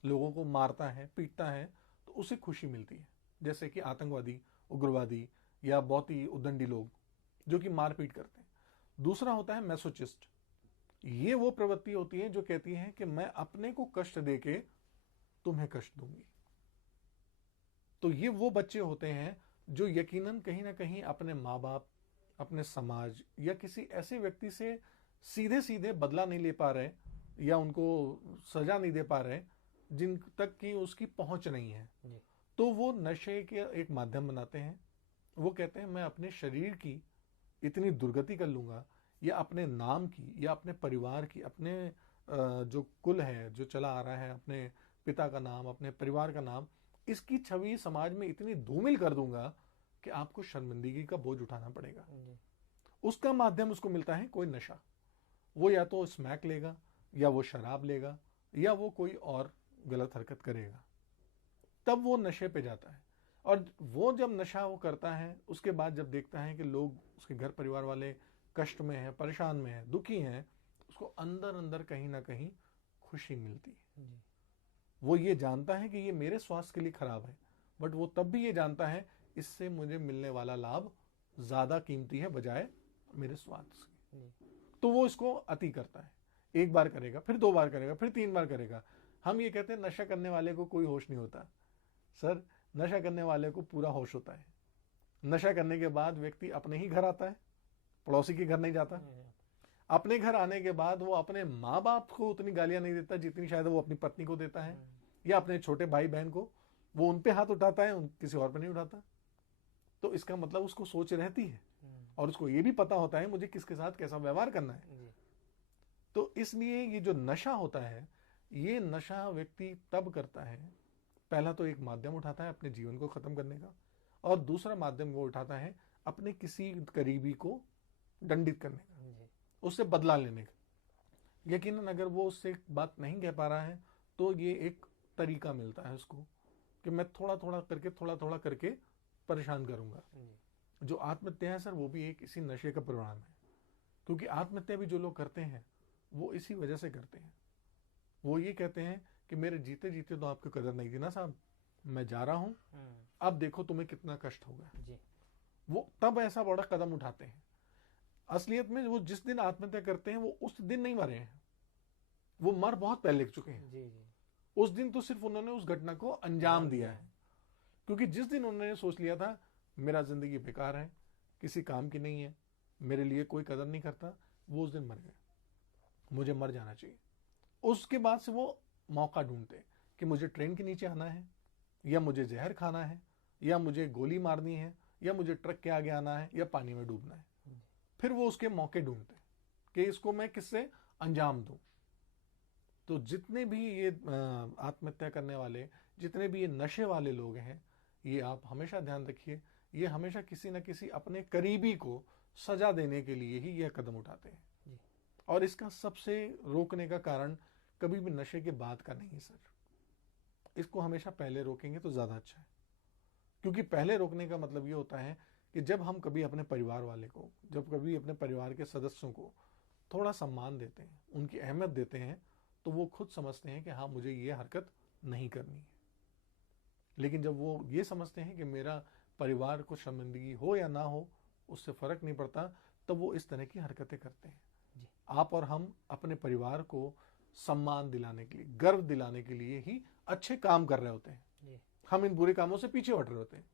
लोगों को मारता है, पीटता है, तो उसे खुशी मिलती है। जैसे कि आतंकवादी, उग्रवादी या बहुत ही उद्दंडी लोग जो कि मारपीट करते हैं। दूसरा होता है मैसोचिस्ट। ये वो प्रवृत्ति होती है जो कहती है कि मैं अपने को कष्ट देके तुम्हें कष्ट दूंगी। तो ये वो बच्चे होते हैं जो यकीनन कहीं ना कहीं अपने माँ बाप, अपने समाज या किसी ऐसे व्यक्ति से सीधे सीधे बदला नहीं ले पा रहे या उनको सजा नहीं दे पा रहे जिन तक की उसकी पहुंच नहीं है। तो वो नशे के एक माध्यम बनाते हैं। वो कहते हैं मैं अपने शरीर की इतनी दुर्गति कर लूंगा, या अपने नाम की, या अपने परिवार की, अपने जो कुल है जो चला आ रहा है, अपने पिता का नाम, अपने परिवार का नाम, इसकी छवि समाज में इतनी धूमिल कर दूंगा कि आपको शर्मिंदगी का बोझ उठाना पड़ेगा। उसका माध्यम उसको मिलता है कोई नशा। वो या तो स्मैक लेगा, या वो शराब लेगा, या वो कोई और गलत हरकत करेगा, तब वो नशे पे जाता है। और वो जब नशा वो करता है, उसके बाद जब देखता है कि लोग, उसके घर परिवार वाले कष्ट में हैं, परेशान में हैं, दुखी हैं, उसको अंदर अंदर कहीं ना कहीं खुशी मिलती है। वो ये जानता है कि ये मेरे स्वास्थ्य के लिए खराब है, बट वो तब भी ये जानता है इससे मुझे मिलने वाला लाभ ज्यादा कीमती है बजाय मेरे स्वास्थ्य से। तो वो इसको अति करता है। 1 बार करेगा, फिर 2 बार करेगा, फिर 3 बार करेगा। हम ये कहते हैं नशा करने वाले को कोई होश नहीं होता। सर, नशा करने वाले को पूरा होश होता है। नशा करने के बाद व्यक्ति अपने ही घर आता है, पड़ोसी के घर नहीं जाता। अपने घर आने के बाद वो अपने माँ बाप को उतनी गालियां नहीं देता जितनी शायद वो अपनी पत्नी को देता है, या अपने छोटे भाई बहन को। वो उन पे हाथ उठाता है, किसी और पे नहीं उठाता। तो इसका मतलब उसको सोच रहती है, और उसको ये भी पता होता है मुझे किसके साथ कैसा व्यवहार करना है। तो इसलिए ये जो नशा होता है, ये नशा व्यक्ति तब करता है, पहला तो एक माध्यम उठाता है अपने जीवन को खत्म करने का, और दूसरा माध्यम वो उठाता है अपने किसी करीबी को दंडित करने का, उससे बदला लेने का। यकीनन अगर वो उससे बात नहीं कह पा रहा है तो ये एक तरीका मिलता है उसको कि मैं थोड़ा थोड़ा करके परेशान करूंगा। जो आत्महत्या है सर, वो भी एक इसी नशे का परिणाम है। क्योंकि आत्महत्या भी जो लोग करते हैं वो इसी वजह से करते हैं। वो ये कहते हैं कि मेरे जीते जीते तो आपको कदर नहीं थी ना साहब, मैं जा रहा हूं, अब देखो तुम्हें कितना कष्ट होगा। वो तब ऐसा बड़ा कदम उठाते हैं। असलियत में वो जिस दिन आत्महत्या करते हैं वो उस दिन नहीं मरे हैं, वो मर बहुत पहले चुके हैं। उस दिन तो सिर्फ उन्होंने उस घटना को अंजाम दिया है। क्योंकि जिस दिन उन्होंने सोच लिया था मेरा जिंदगी बेकार है, किसी काम की नहीं है, मेरे लिए कोई कदर नहीं करता, वो उस दिन मर गए। मुझे मर जाना चाहिए। उसके बाद से वो मौका ढूंढते कि मुझे ट्रेन के नीचे आना है, या मुझे जहर खाना है, या मुझे गोली मारनी है, या मुझे ट्रक के आगे आना है, या पानी में डूबना है। फिर वो उसके मौके ढूंढते कि इसको मैं किससे अंजाम दूं। तो जितने भी ये आत्महत्या करने वाले, जितने भी ये नशे वाले लोग हैं, ये आप हमेशा ध्यान रखिए, ये हमेशा किसी न किसी अपने करीबी को सजा देने के लिए ही यह कदम उठाते हैं। और इसका सबसे रोकने का कारण कभी भी नशे के बाद का नहीं सर, इसको हमेशा पहले रोकेंगे तो ज्यादा अच्छा है। क्योंकि पहले रोकने का मतलब ये होता है कि जब हम कभी अपने परिवार वाले को, जब कभी अपने परिवार के सदस्यों को थोड़ा सम्मान देते हैं, उनकी अहमियत देते हैं, तो वो खुद समझते हैं कि हाँ मुझे ये हरकत नहीं करनी है। लेकिन जब वो ये समझते हैं कि मेरा परिवार को शर्मिंदगी हो या ना हो उससे फर्क नहीं पड़ता, तब वो इस तरह की हरकतें करते हैं। जी। आप और हम अपने परिवार को सम्मान दिलाने के लिए, गर्व दिलाने के लिए ही अच्छे काम कर रहे होते हैं। जी। हम इन बुरे कामों से पीछे हट रहे होते हैं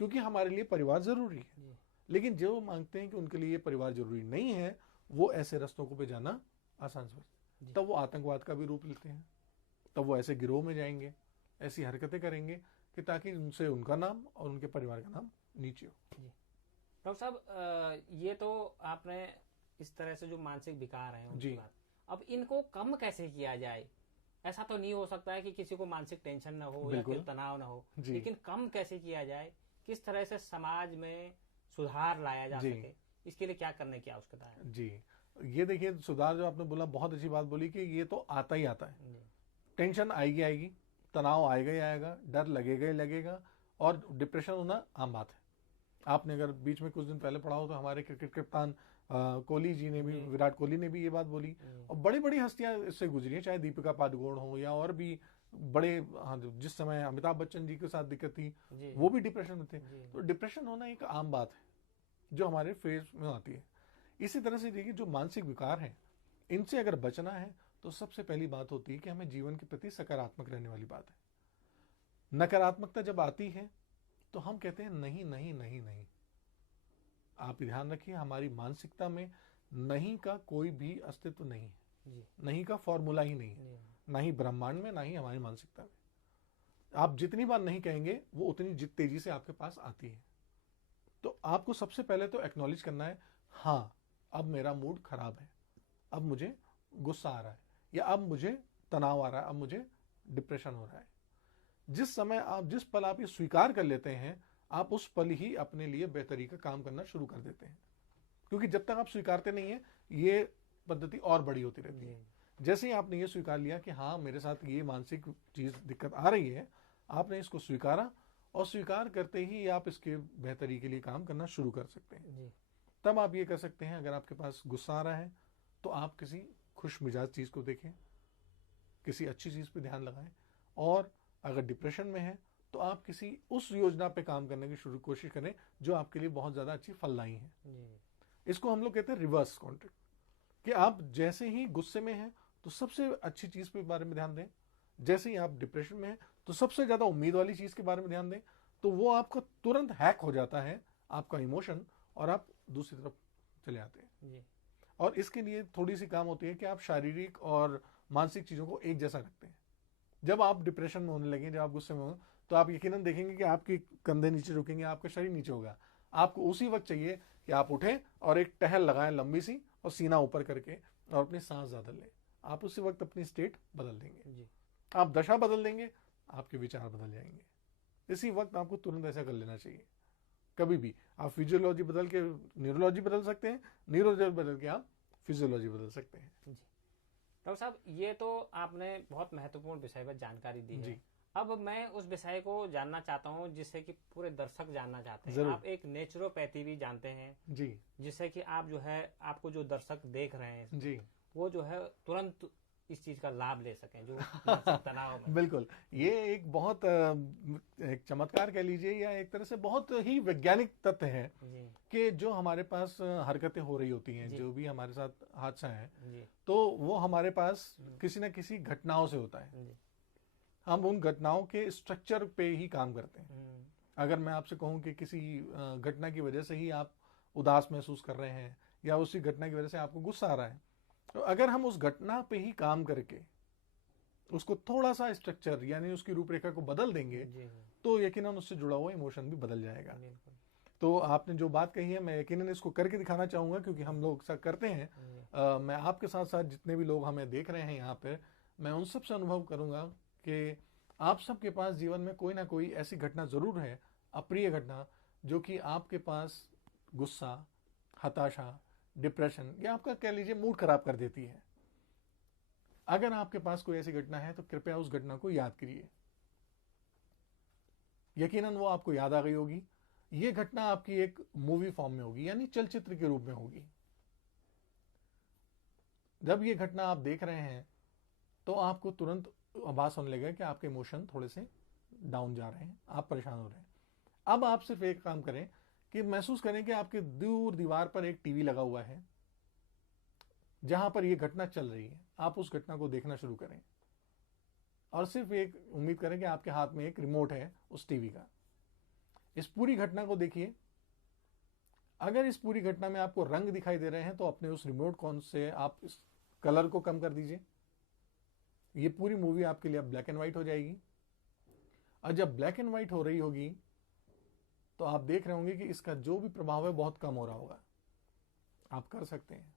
क्योंकि हमारे लिए परिवार जरूरी है। जी। लेकिन जो मांगते हैं कि उनके लिए ये परिवार जरूरी नहीं है, वो ऐसे रास्तों को पे जाना आसान समझते, तब वो आतंकवाद का भी रूप लेते हैं, तब वो ऐसे गिरोह में जाएंगे, ऐसी हरकतें करेंगे कि ताकि उनसे उनका नाम और उनके परिवार का नाम नीचे हो। डॉक्टर साहब, ये तो आपने इस तरह से जो मानसिक विकार हैं उनकी बात, अब इनको कम कैसे किया जाए? ऐसा तो नहीं हो सकता है कि किसी को मानसिक टेंशन ना हो या फिर तनाव ना हो, लेकिन कम कैसे किया जाए? किस तरह से समाज में सुधार लाया जा सके, इसके लिए क्या करने की आवश्यकता है? जी, ये देखिए, सुधार जो आपने बोला, बहुत अच्छी बात बोली कि ये तो आता ही आता है। टेंशन आएगी, तनाव आएगा ही आएगा, डर लगेगा ही लगेगा, और डिप्रेशन होना आम बात है। आपने अगर बीच में कुछ दिन पहले पढ़ा हो तो हमारे क्रिकेट कप्तान कोहली जी ने भी, विराट कोहली ने भी ये बात बोली, और बड़ी बड़ी हस्तियां इससे गुजरी हैं, चाहे दीपिका पादुकोण हो या और भी बड़े, जिस समय अमिताभ बच्चन जी के साथ दिक्कत थी वो भी डिप्रेशन में थे। तो डिप्रेशन होना एक आम बात है जो हमारे फेज में आती है। इसी तरह से देखिए, जो मानसिक विकार हैं, इनसे अगर बचना है तो सबसे पहली बात होती है कि हमें जीवन के प्रति सकारात्मक रहने वाली बात है। नकारात्मकता जब आती है तो हम कहते हैं नहीं नहीं नहीं नहीं। आप ध्यान रखिए, हमारी मानसिकता में नहीं का कोई भी अस्तित्व नहीं है, नहीं का फॉर्मूला ही नहीं है, ना ही ब्रह्मांड में, ना ही हमारी मानसिकता में। आप जितनी बार नहीं कहेंगे वो उतनी तेजी से आपके पास आती है। तो आपको सबसे पहले तो एक्नॉलेज करना है, हाँ अब मेरा मूड खराब है, अब मुझे गुस्सा आ रहा है, या अब मुझे तनाव आ रहा है, अब मुझे डिप्रेशन हो रहा है। जिस पल आप ये स्वीकार कर लेते हैं, आप उस पल ही अपने लिए बेहतरी का काम करना शुरू कर देते हैं। क्योंकि जब तक आप स्वीकारते नहीं है, ये पद्धति और बड़ी होती रहती है। जैसे ही आपने ये स्वीकार लिया कि हाँ मेरे साथ ये मानसिक चीज दिक्कत आ रही है, आपने इसको स्वीकारा, और स्वीकार करते ही आप इसके बेहतरी के लिए काम करना शुरू कर सकते हैं। तब आप ये कर सकते हैं, अगर आपके पास गुस्सा आ रहा है तो आप किसी खुश मिजाज चीज को देखें, किसी अच्छी चीज पे ध्यान लगाएं, और अगर डिप्रेशन में है तो आप किसी उस योजना पे काम करने की कोशिश करें जो आपके लिए बहुत ज्यादा अच्छी फलदायी है। इसको हम लोग कहते हैं रिवर्स कॉन्ट्रैक्ट, कि आप जैसे ही गुस्से में हैं तो सबसे अच्छी चीज के बारे में ध्यान दें, जैसे ही आप डिप्रेशन में हैं तो सबसे ज्यादा उम्मीद वाली चीज के बारे में ध्यान दें, तो वो आपका तुरंत हैक हो जाता है आपका इमोशन, और आप दूसरी तरफ चले आते हैं। और इसके लिए थोड़ी सी काम होती है कि आप शारीरिक और मानसिक चीजों को एक जैसा रखते हैं। जब आप डिप्रेशन में होने लगे, जब आप गुस्से में हो, तो आप यकीनन देखेंगे कि आपकी कंधे नीचे झुकेंगे, आपका शरीर नीचे होगा। आपको उसी वक्त चाहिए कि आप उठें और एक टहल लगाएं लंबी सी, और सीना ऊपर करके, और अपनी सांस ज्यादा लें। आप उसी वक्त अपनी स्टेट बदल देंगे, आप दशा बदल देंगे, आपके विचार बदल जाएंगे। इसी वक्त आपको तुरंत ऐसा कर लेना चाहिए। कभी भी आप फिजियोलॉजी बदल के न्यूरोलॉजी बदल सकते हैं, न्यूरोलॉजी बदल के आप फिजियोलॉजी बदल सकते हैं। डॉक्टर साहब, ये तो आपने बहुत महत्वपूर्ण विषय पर जानकारी दी है। अब मैं उस विषय को जानना चाहता हूँ जिससे कि पूरे दर्शक जानना चाहते हैं। आप एक नेचुरोपैथी भी जानते हैं जी, जिससे कि आप जो है, आपको जो दर्शक देख रहे हैं जी, वो जो है तुरंत इस चीज का लाभ ले सकें, जो तनाव में। बिल्कुल, ये एक बहुत एक चमत्कार कह लीजिए, या एक तरह से बहुत ही वैज्ञानिक तथ्य है कि जो हमारे पास हरकतें हो रही होती हैं, जो भी हमारे साथ हादसा है, तो वो हमारे पास किसी न किसी घटनाओं से होता है। हम उन घटनाओं के स्ट्रक्चर पे ही काम करते हैं। अगर मैं आपसे कहूं कि किसी घटना की वजह से ही आप उदास महसूस कर रहे हैं, या उसी घटना की वजह से आपको गुस्सा आ रहा है, तो अगर हम उस घटना पे ही काम करके उसको थोड़ा सा स्ट्रक्चर यानी उसकी रूपरेखा को बदल देंगे, तो यकीनन उससे जुड़ा हुआ इमोशन भी बदल जाएगा। तो आपने जो बात कही है, मैं यकीनन इसको करके दिखाना चाहूंगा, क्योंकि हम लोग सब करते हैं। मैं आपके साथ साथ जितने भी लोग हमें देख रहे हैं यहाँ पे, मैं उन सब से अनुभव करूंगा कि आप सबके पास जीवन में कोई ना कोई ऐसी घटना जरूर है, अप्रिय घटना, जो कि आपके पास गुस्सा, हताशा, डिप्रेशन, या आपका कह लीजिए मूड खराब कर देती है। अगर आपके पास कोई ऐसी घटना है तो कृपया उस घटना को याद करिए। यकीनन वो आपको याद आ गई होगी। ये घटना आपकी एक मूवी फॉर्म में होगी, यानी चलचित्र के रूप में होगी। जब ये घटना आप देख रहे हैं तो आपको तुरंत आभास होने लगेगा कि आपके इमोशन थोड़े से डाउन जा रहे हैं, आप परेशान हो रहे हैं। अब आप सिर्फ एक काम करें कि महसूस करें कि आपके दूर दीवार पर एक टीवी लगा हुआ है जहां पर यह घटना चल रही है। आप उस घटना को देखना शुरू करें और सिर्फ एक उम्मीद करें कि आपके हाथ में एक रिमोट है उस टीवी का। इस पूरी घटना को देखिए। अगर इस पूरी घटना में आपको रंग दिखाई दे रहे हैं तो अपने उस रिमोट कौन से आप इस कलर को कम कर दीजिए। ये पूरी मूवी आपके लिए अब ब्लैक एंड व्हाइट हो जाएगी। और जब ब्लैक एंड व्हाइट हो रही होगी तो आप देख रहे होंगे कि इसका जो भी प्रभाव है बहुत कम हो रहा होगा। आप कर सकते हैं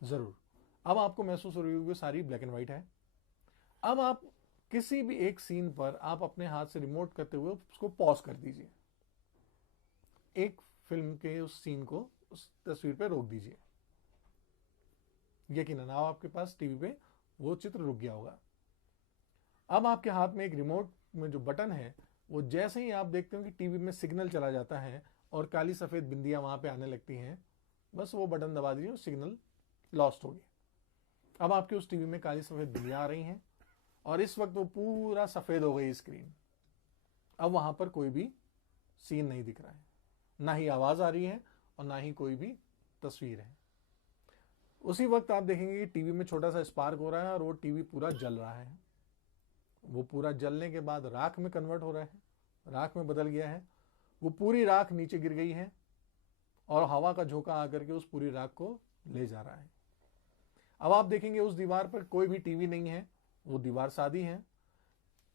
जरूर। अब आपको महसूस हो रही होगी सारी ब्लैक एंड व्हाइट है। अब आप किसी भी एक सीन पर आप अपने हाथ से रिमोट करते हुए उसको पॉज कर दीजिए। एक फिल्म के उस सीन को उस तस्वीर पे रोक दीजिए। यकीनन अब आपके पास टीवी पे वो चित्र रुक गया होगा। अब आपके हाथ में एक रिमोट में जो बटन है वो जैसे ही आप देखते हो कि टीवी में सिग्नल चला जाता है और काली सफेद बिंदियां वहां पे आने लगती हैं, बस वो बटन दबा दीजिए, सिग्नल लॉस्ट हो गया। अब आपके उस टीवी में काली सफेद बिंदियां आ रही हैं और इस वक्त वो पूरा सफेद हो गई स्क्रीन। अब वहां पर कोई भी सीन नहीं दिख रहा है, ना ही आवाज आ रही है और ना ही कोई भी तस्वीर है। उसी वक्त आप देखेंगे कि टीवी में छोटा सा स्पार्क हो रहा है और वो टीवी पूरा जल रहा है। वो पूरा जलने के बाद राख में कन्वर्ट हो रहा है, राख में बदल गया है। वो पूरी राख नीचे गिर गई है और हवा का झोंका आकर के उस पूरी राख को ले जा रहा है। अब आप देखेंगे उस दीवार पर कोई भी टीवी नहीं है, वो दीवार सादी है।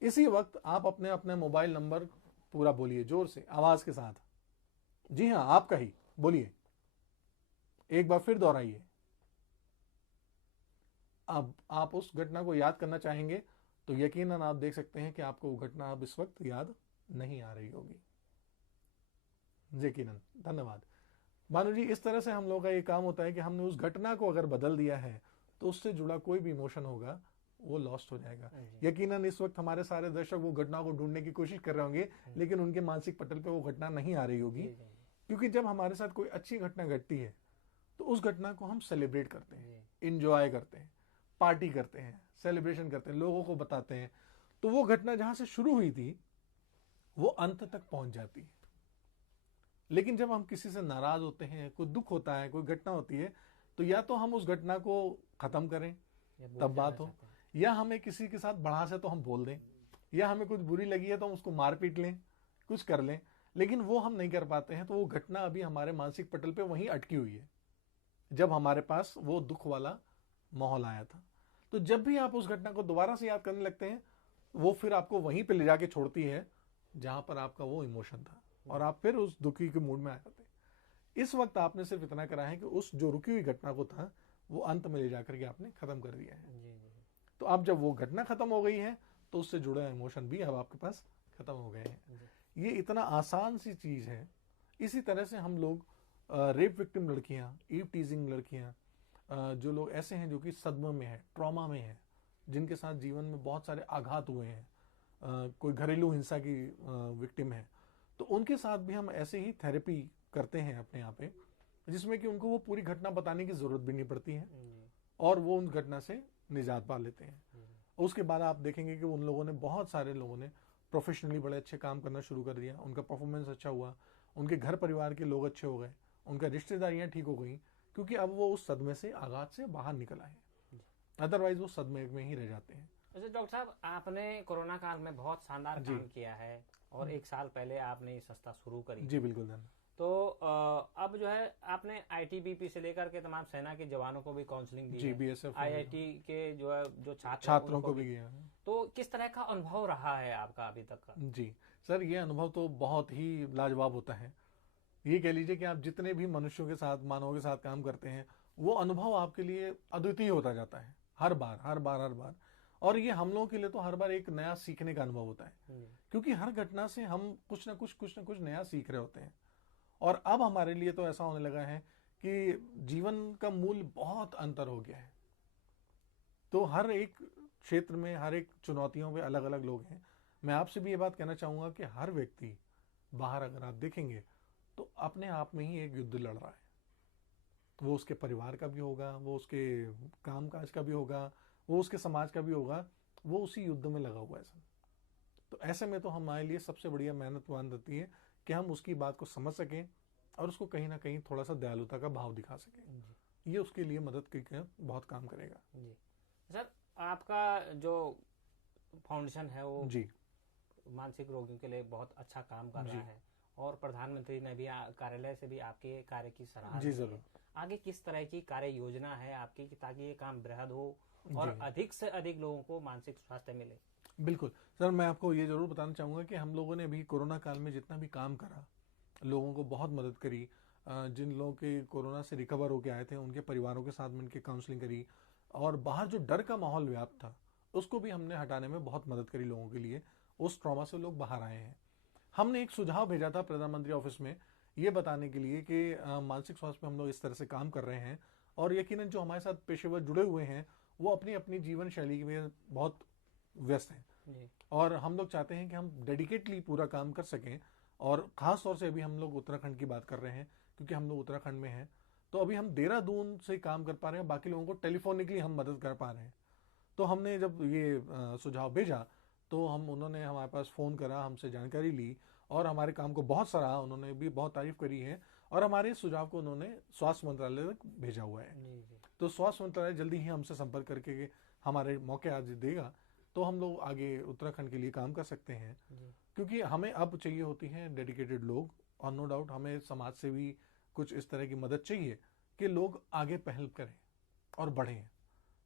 इसी वक्त आप अपने अपने मोबाइल नंबर पूरा बोलिए जोर से, आवाज के साथ। जी हां, आपका ही बोलिए, एक बार फिर दोहराइए। अब आप उस घटना को याद करना चाहेंगे तो यकीनन आप देख सकते हैं कि आपको वो घटना अब इस वक्त याद नहीं आ रही होगी। यकीनन, धन्यवाद भानु जी। इस तरह से हम लोगों का ये काम होता है कि हमने उस घटना को अगर बदल दिया है तो उससे जुड़ा कोई भी इमोशन होगा वो लॉस्ट हो जाएगा। यकीनन इस वक्त हमारे सारे दर्शक वो घटना को ढूंढने की कोशिश कर रहे होंगे, लेकिन उनके मानसिक पटल पे वो घटना नहीं आ रही होगी। क्योंकि जब हमारे साथ कोई अच्छी घटना घटती है तो उस घटना को हम सेलिब्रेट करते हैं, इंजॉय करते हैं, पार्टी करते हैं, सेलिब्रेशन करते हैं, लोगों को बताते हैं। तो वो घटना जहां से शुरू हुई थी वो अंत तक पहुंच जाती है। लेकिन जब हम किसी से नाराज होते हैं, कोई दुख होता है, कोई घटना होती है, तो या तो हम उस घटना को खत्म करें तब बात हो, या हमें किसी के साथ बढ़ा से तो हम बोल दें, या हमें कुछ बुरी लगी है तो हम उसको मार पीट लें, कुछ कर लें। लेकिन वो हम नहीं कर पाते हैं। तो वो घटना अभी हमारे मानसिक पटल पे वहीं अटकी हुई है जब हमारे पास वो दुख वाला माहौल आया था। तो जब भी आप उस घटना को दोबारा से याद करने लगते हैं वो फिर आपको वहीं पे ले जाके छोड़ती है जहां पर आपका वो इमोशन था और आप फिर उस दुखी के मूड में आ जाते हैं। इस वक्त आपने सिर्फ इतना करा है कि उस जो रुकी हुई घटना को था वो अंत में ले जाकर के आपने खत्म कर दिया है। तो अब जब वो घटना खत्म हो गई है तो उससे जुड़े इमोशन भी अब आपके पास खत्म हो गए हैं। ये इतना आसान सी चीज है। इसी तरह से हम लोग रेप विक्टिम लड़कियां, ईव टीजिंग लड़कियां, जो लोग ऐसे हैं जो कि सदमे में है, ट्रॉमा में है, जिनके साथ जीवन में बहुत सारे आघात हुए हैं, कोई घरेलू हिंसा की विक्टिम है, तो उनके साथ भी हम ऐसे ही थेरेपी करते हैं अपने यहाँ पे, जिसमें कि उनको वो पूरी घटना बताने की जरूरत भी नहीं पड़ती है और वो उन घटना से निजात पा लेते हैं। उसके बाद आप देखेंगे कि उन लोगों ने, बहुत सारे लोगों ने प्रोफेशनली बड़े अच्छे काम करना शुरू कर दिया, उनका परफॉर्मेंस अच्छा हुआ, उनके घर परिवार के लोग अच्छे हो गए, उनका रिश्तेदारियां ठीक हो गई, क्योंकि अब वो उस सदमे से, आघात से बाहर निकल आए। अदरवाइज वो सदमे में ही रह जाते हैं। वैसे डॉक्टर साहब, आपने कोरोना काल में बहुत शानदार काम किया है और 1 साल पहले आपने ये संस्था शुरू करी। जी बिल्कुल धन्यवाद। तो अब जो है आपने आईटीबीपी से लेकर के तमाम सेना के जवानों को भी काउंसलिंग दी जी, है, बीएसएफ आईआईटी के जो छात्रों को भी किया है। तो किस तरह का अनुभव रहा है आपका अभी तक का? जी सर, ये अनुभव तो बहुत ही लाजवाब होता है। ये कह लीजिए कि आप जितने भी मनुष्यों के साथ, मानवों के साथ काम करते हैं, वो अनुभव आपके लिए अद्वितीय होता जाता है हर बार हर बार हर बार। और ये हम लोगों के लिए तो हर बार एक नया सीखने का अनुभव होता है, क्योंकि हर घटना से हम कुछ ना कुछ नया सीख रहे होते हैं। और अब हमारे लिए तो ऐसा होने लगा है कि जीवन का मूल्य बहुत अंतर हो गया है। तो हर एक क्षेत्र में, हर एक चुनौतियों पे अलग अलग लोग हैं। मैं आपसे भी ये बात कहना चाहूंगा कि हर व्यक्ति बाहर अगर आप देखेंगे तो अपने आप में ही एक युद्ध लड़ रहा है। वो उसके परिवार का भी होगा, वो उसके कामकाज का भी होगा, वो उसके समाज का भी होगा, वो उसी युद्ध में लगा हुआ है सब। तो ऐसे में तो हमारे लिए सबसे बढ़िया मेहनत वन रहती है कि हम उसकी बात को समझ सकें और उसको कहीं ना कहीं थोड़ा सा दयालुता का भाव दिखा सकें। जी ये उसके लिए मदद के बहुत काम करेगा। जी। सर, आपका जो फाउंडेशन है वो जी मानसिक रोगियों के लिए बहुत अच्छा काम कर जी रहा है, और प्रधानमंत्री ने भी कार्यालय से भी आपके कार्य की सराहना जी की जरूर। है। आगे किस तरह की कार्य योजना है आपकी कि ताकि ये काम बृहद हो और जी अधिक से अधिक लोगों को मानसिक स्वास्थ्य मिले? बिल्कुल सर, मैं आपको ये जरूर बताना चाहूँगा कि हम लोगों ने अभी कोरोना काल में जितना भी काम करा, लोगों को बहुत मदद करी। जिन लोगों के कोरोना से रिकवर होके आए थे उनके परिवारों के साथ मिलकर काउंसलिंग करी, और बाहर जो डर का माहौल व्याप्त था उसको भी हमने हटाने में बहुत मदद करी लोगों के लिए। उस ट्रॉमा से लोग बाहर आए हैं। हमने एक सुझाव भेजा था प्रधानमंत्री ऑफिस में ये बताने के लिए कि मानसिक स्वास्थ्य में हम लोग इस तरह से काम कर रहे हैं, और यकीनन जो हमारे साथ पेशेवर जुड़े हुए हैं वो अपनी अपनी जीवन शैली में बहुत व्यस्त हैं, जी और हम लोग चाहते हैं कि हम डेडिकेटली पूरा काम कर सकें। और खास तौर से अभी हम लोग उत्तराखंड की बात कर रहे हैं क्योंकि हम लोग उत्तराखंड में हैं, तो अभी हम देहरादून से काम कर पा रहे हैं, बाकी लोगों को टेलीफोनिकली हम मदद कर पा रहे हैं। तो हमने जब ये सुझाव भेजा तो उन्होंने हमारे पास फ़ोन करा, हमसे जानकारी ली और हमारे काम को बहुत सराहा। उन्होंने भी बहुत तारीफ करी है और हमारे इस सुझाव को उन्होंने स्वास्थ्य मंत्रालय तक भेजा हुआ है। जी जी तो स्वास्थ्य मंत्रालय जल्दी ही हमसे संपर्क करके हमारे मौके आज देगा, तो हम लोग आगे उत्तराखंड के लिए काम कर सकते हैं। जी क्योंकि हमें अब चाहिए होती हैं डेडिकेटेड लोग, और नो डाउट हमें समाज से भी कुछ इस तरह की मदद चाहिए कि लोग आगे पहल करें और बढ़ें।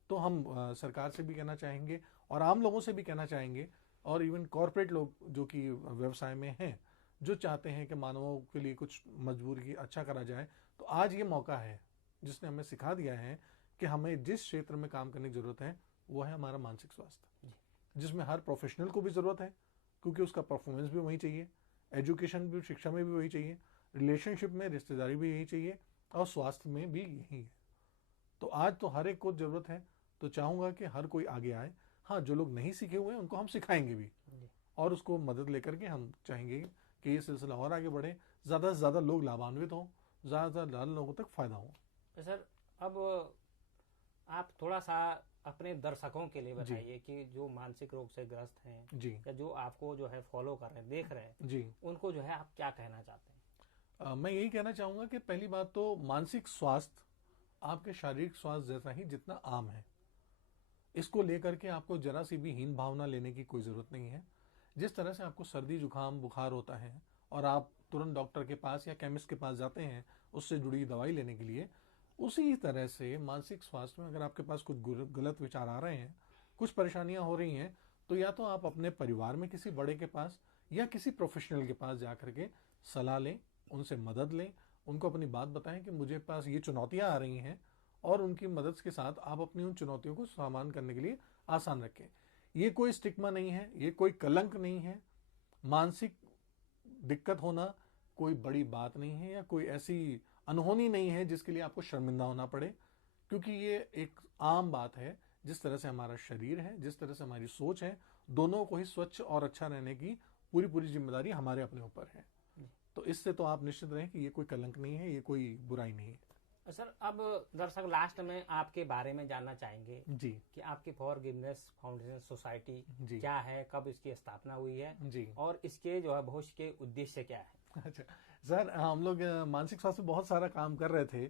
तो हम सरकार से भी कहना चाहेंगे और आम लोगों से भी कहना चाहेंगे, और इवन कॉरपोरेट लोग जो कि व्यवसाय में हैं, जो चाहते हैं कि मानवों के लिए कुछ मजबूरी की अच्छा करा जाए, तो आज ये मौका है जिसने हमें सिखा दिया है कि हमें जिस क्षेत्र में काम करने की जरूरत है वो है हमारा मानसिक स्वास्थ्य, जिसमें हर प्रोफेशनल को भी जरूरत है क्योंकि उसका परफॉर्मेंस भी वही चाहिए, एजुकेशन भी, शिक्षा में भी वही चाहिए, रिलेशनशिप में रिश्तेदारी भी यही चाहिए, और स्वास्थ्य में भी यही है। तो आज तो हर एक को जरूरत है, तो चाहूंगा कि हर कोई आगे आए। हाँ, जो लोग नहीं सीखे हुए हैं उनको हम सिखाएंगे भी, और उसको मदद लेकर के हम चाहेंगे कि ये सिलसिला और आगे बढ़े, ज़्यादा से ज़्यादा लोग लाभान्वित हों, ज़्यादा से ज़्यादा लोगों तक फायदा हो। तो सर, अब आप थोड़ा सा अपने दर्शकों के लिए बताइए कि जो मानसिक रोग से ग्रस्त हैं जी या जो आपको जो है फॉलो कर रहे हैं, देख रहे हैं, जी उनको जो है आप क्या कहना चाहते हैं? मैं यही कहना चाहूँगा कि पहली बात तो मानसिक स्वास्थ्य आपके शारीरिक स्वास्थ्य जैसा ही जितना आम है, इसको लेकर के आपको जरा सी भी हीन भावना लेने की कोई ज़रूरत नहीं है। जिस तरह से आपको सर्दी जुकाम बुखार होता है और आप तुरंत डॉक्टर के पास या केमिस्ट के पास जाते हैं उससे जुड़ी दवाई लेने के लिए, उसी तरह से मानसिक स्वास्थ्य में अगर आपके पास कुछ गलत विचार आ रहे हैं, कुछ परेशानियां हो रही हैं, तो या तो आप अपने परिवार में किसी बड़े के पास या किसी प्रोफेशनल के पास जा करके सलाह लें, उनसे मदद लें, उनको अपनी बात बताएं कि मुझे पास ये चुनौतियां आ रही हैं, और उनकी मदद के साथ आप अपनी उन चुनौतियों को सामान करने के लिए आसान रखें। ये कोई स्टिग्मा नहीं है, ये कोई कलंक नहीं है। मानसिक दिक्कत होना कोई बड़ी बात नहीं है या कोई ऐसी अनहोनी नहीं है जिसके लिए आपको शर्मिंदा होना पड़े, क्योंकि ये एक आम बात है। जिस तरह से हमारा शरीर है, जिस तरह से हमारी सोच है, दोनों को ही स्वच्छ और अच्छा रहने की पूरी पूरी जिम्मेदारी हमारे अपने ऊपर है। तो इससे तो आप निश्चित रहें कि ये कोई कलंक नहीं है, ये कोई बुराई नहीं है। सर, अब दर्शक लास्ट में आपके बारे में जानना चाहेंगे जी कि आपकी फॉरगिवनेस फाउंडेशन सोसाइटी जी क्या है, कब इसकी स्थापना हुई है जी और इसके जो है भविष्य के उद्देश्य क्या है? अच्छा सर, हम लोग मानसिक स्वास्थ्य पे बहुत सारा काम कर रहे थे,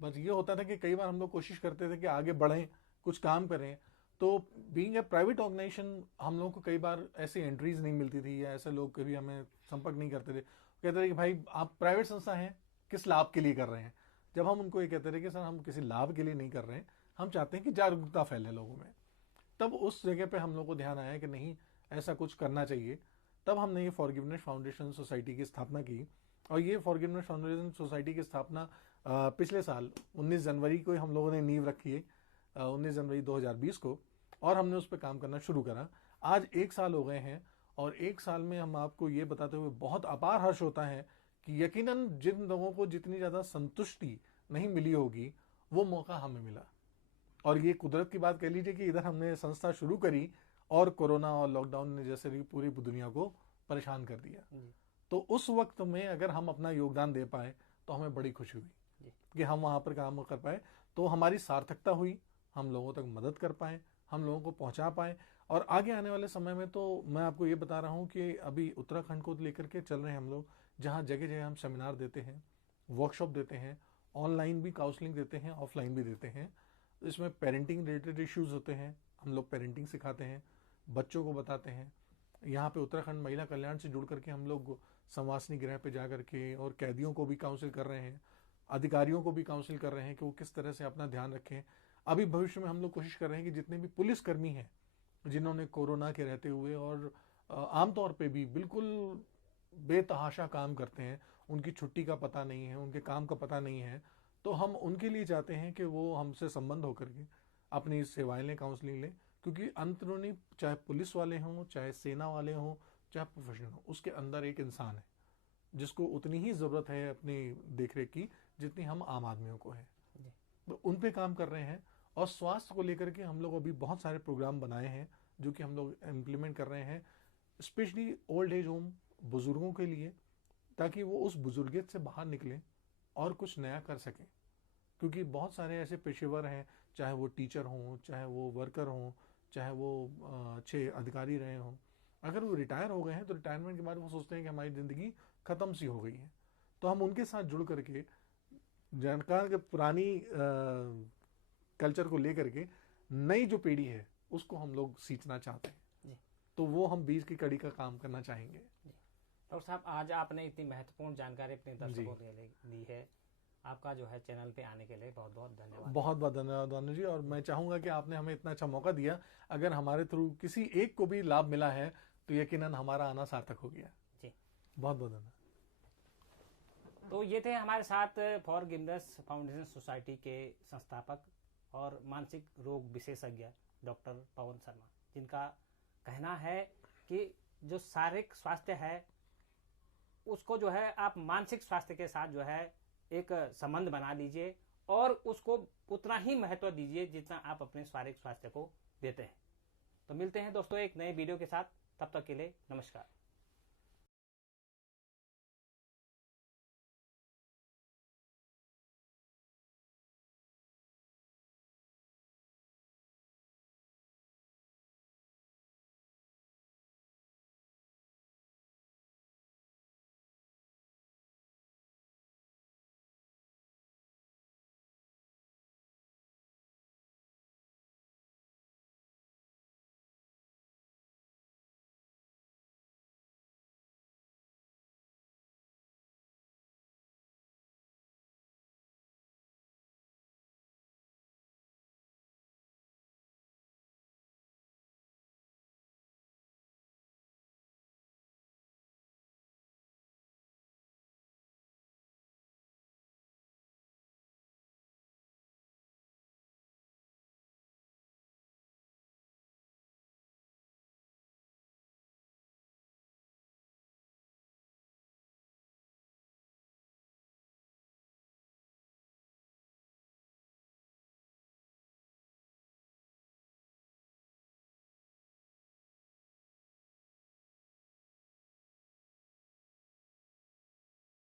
बस ये होता था कि कई बार हम लोग कोशिश करते थे कि आगे बढ़ें, कुछ काम करें। तो बीइंग ए प्राइवेट ऑर्गेनाइजेशन हम लोगों को कई बार ऐसी एंट्रीज नहीं मिलती थी, या ऐसे लोग कभी हमें संपर्क नहीं करते थे। कहते थे कि भाई आप प्राइवेट संस्था हैं, किस लाभ के लिए कर रहे हैं। जब हम उनको ये कहते थे कि सर हम किसी लाभ के लिए नहीं कर रहे हैं, हम चाहते हैं कि जागरूकता फैले लोगों में, तब उस जगह पे हम लोग को ध्यान आया कि नहीं, ऐसा कुछ करना चाहिए। तब हमने ये फॉरगिवनेस फाउंडेशन सोसाइटी की स्थापना की, और ये फॉरगिवनेस फाउंडेशन सोसाइटी की स्थापना पिछले साल 19 जनवरी को हम लोगों ने नींव रखी है, 19 जनवरी 2020 को, और हमने उस पर काम करना शुरू करा। आज 1 साल हो गए हैं, और 1 साल में हम आपको ये बताते हुए बहुत अपार हर्ष होता है कि यकीनन जिन लोगों को जितनी ज़्यादा संतुष्टि नहीं मिली होगी वो मौका हमें मिला। और ये कुदरत की बात कह लीजिए कि इधर हमने संस्था शुरू करी और कोरोना और लॉकडाउन ने जैसे पूरी दुनिया को परेशान कर दिया। तो उस वक्त में अगर हम अपना योगदान दे पाए तो हमें बड़ी खुशी हुई कि हम वहाँ पर काम कर पाए, तो हमारी सार्थकता हुई, हम लोगों तक मदद कर पाए, हम लोगों को पहुंचा पाए। और आगे आने वाले समय में तो मैं आपको ये बता रहा हूँ कि अभी उत्तराखंड को लेकर के चल रहे हैं हम लोग, जहाँ जगह जगह हम सेमिनार देते हैं, वर्कशॉप देते हैं, ऑनलाइन भी काउंसलिंग देते हैं, ऑफलाइन भी देते हैं। इसमें पेरेंटिंग रिलेटेड इश्यूज होते हैं, हम लोग पेरेंटिंग सिखाते हैं, बच्चों को बताते हैं। यहाँ पे उत्तराखंड महिला कल्याण से जुड़ करके हम लोग संवासनी गृह पे जा करके और कैदियों को भी काउंसिल कर रहे हैं, अधिकारियों को भी काउंसिल कर रहे हैं कि वो किस तरह से अपना ध्यान रखें। अभी भविष्य में हम लोग कोशिश कर रहे हैं कि जितने भी पुलिसकर्मी हैं जिन्होंने कोरोना के रहते हुए और आमतौर पे भी बिल्कुल बेतहाशा काम करते हैं, उनकी छुट्टी का पता नहीं है, उनके काम का पता नहीं है, तो हम उनके लिए चाहते हैं कि वो हमसे संबंध होकर के अपनी सेवाएं लें, काउंसलिंग लें। क्योंकि अंतरूनी चाहे पुलिस वाले हों, चाहे सेना वाले हों, चाहे प्रोफेशनल हो, उसके अंदर एक इंसान है जिसको उतनी ही ज़रूरत है अपनी देखरेख की जितनी हम आम आदमियों को है। तो उन पे काम कर रहे हैं। और स्वास्थ्य को लेकर के हम लोग अभी बहुत सारे प्रोग्राम बनाए हैं जो कि हम लोग इम्प्लीमेंट कर रहे हैं, स्पेशली ओल्ड एज होम, बुजुर्गों के लिए, ताकि वो उस बुजुर्गियत से बाहर निकलें और कुछ नया कर सकें। क्योंकि बहुत सारे ऐसे पेशेवर हैं, चाहे वो टीचर हों, चाहे वो वर्कर हों, चाहे वो अच्छे अधिकारी रहे हों, अगर वो रिटायर हो गए हैं तो रिटायरमेंट के बाद वो सोचते हैं कि हमारी ज़िंदगी ख़त्म सी हो गई है। तो हम उनके साथ जुड़ करके जानकार के पुरानी कल्चर को लेकर के नई जो पीढ़ी है उसको हम लोग सींचना चाहते हैं जी। तो वो हम बीज की कड़ी का काम करना चाहेंगे। डॉक्टर साहब, आज आपने इतनी महत्वपूर्ण जानकारी अपने दर्शकों के लिए दी है। आपका जो है चैनल पे आने के लिए बहुत बहुत धन्यवाद। बहुत बहुत धन्यवाद भानु जी। और मैं चाहूँगा कि आपने हमें इतना अच्छा मौका दिया, अगर हमारे थ्रू किसी एक को भी लाभ मिला है तो यकीनन हमारा आना सार्थक हो गया जी। बहुत बहुत धन्यवाद। तो ये थे हमारे साथ फॉरगिवनेस फाउंडेशन सोसाइटी के संस्थापक और मानसिक रोग विशेषज्ञ डॉक्टर पवन शर्मा, जिनका कहना है कि जो शारीरिक स्वास्थ्य है उसको जो है आप मानसिक स्वास्थ्य के साथ जो है एक संबंध बना लीजिए और उसको उतना ही महत्व दीजिए जितना आप अपने शारीरिक स्वास्थ्य को देते हैं। तो मिलते हैं दोस्तों एक नए वीडियो के साथ, तब तक के लिए नमस्कार।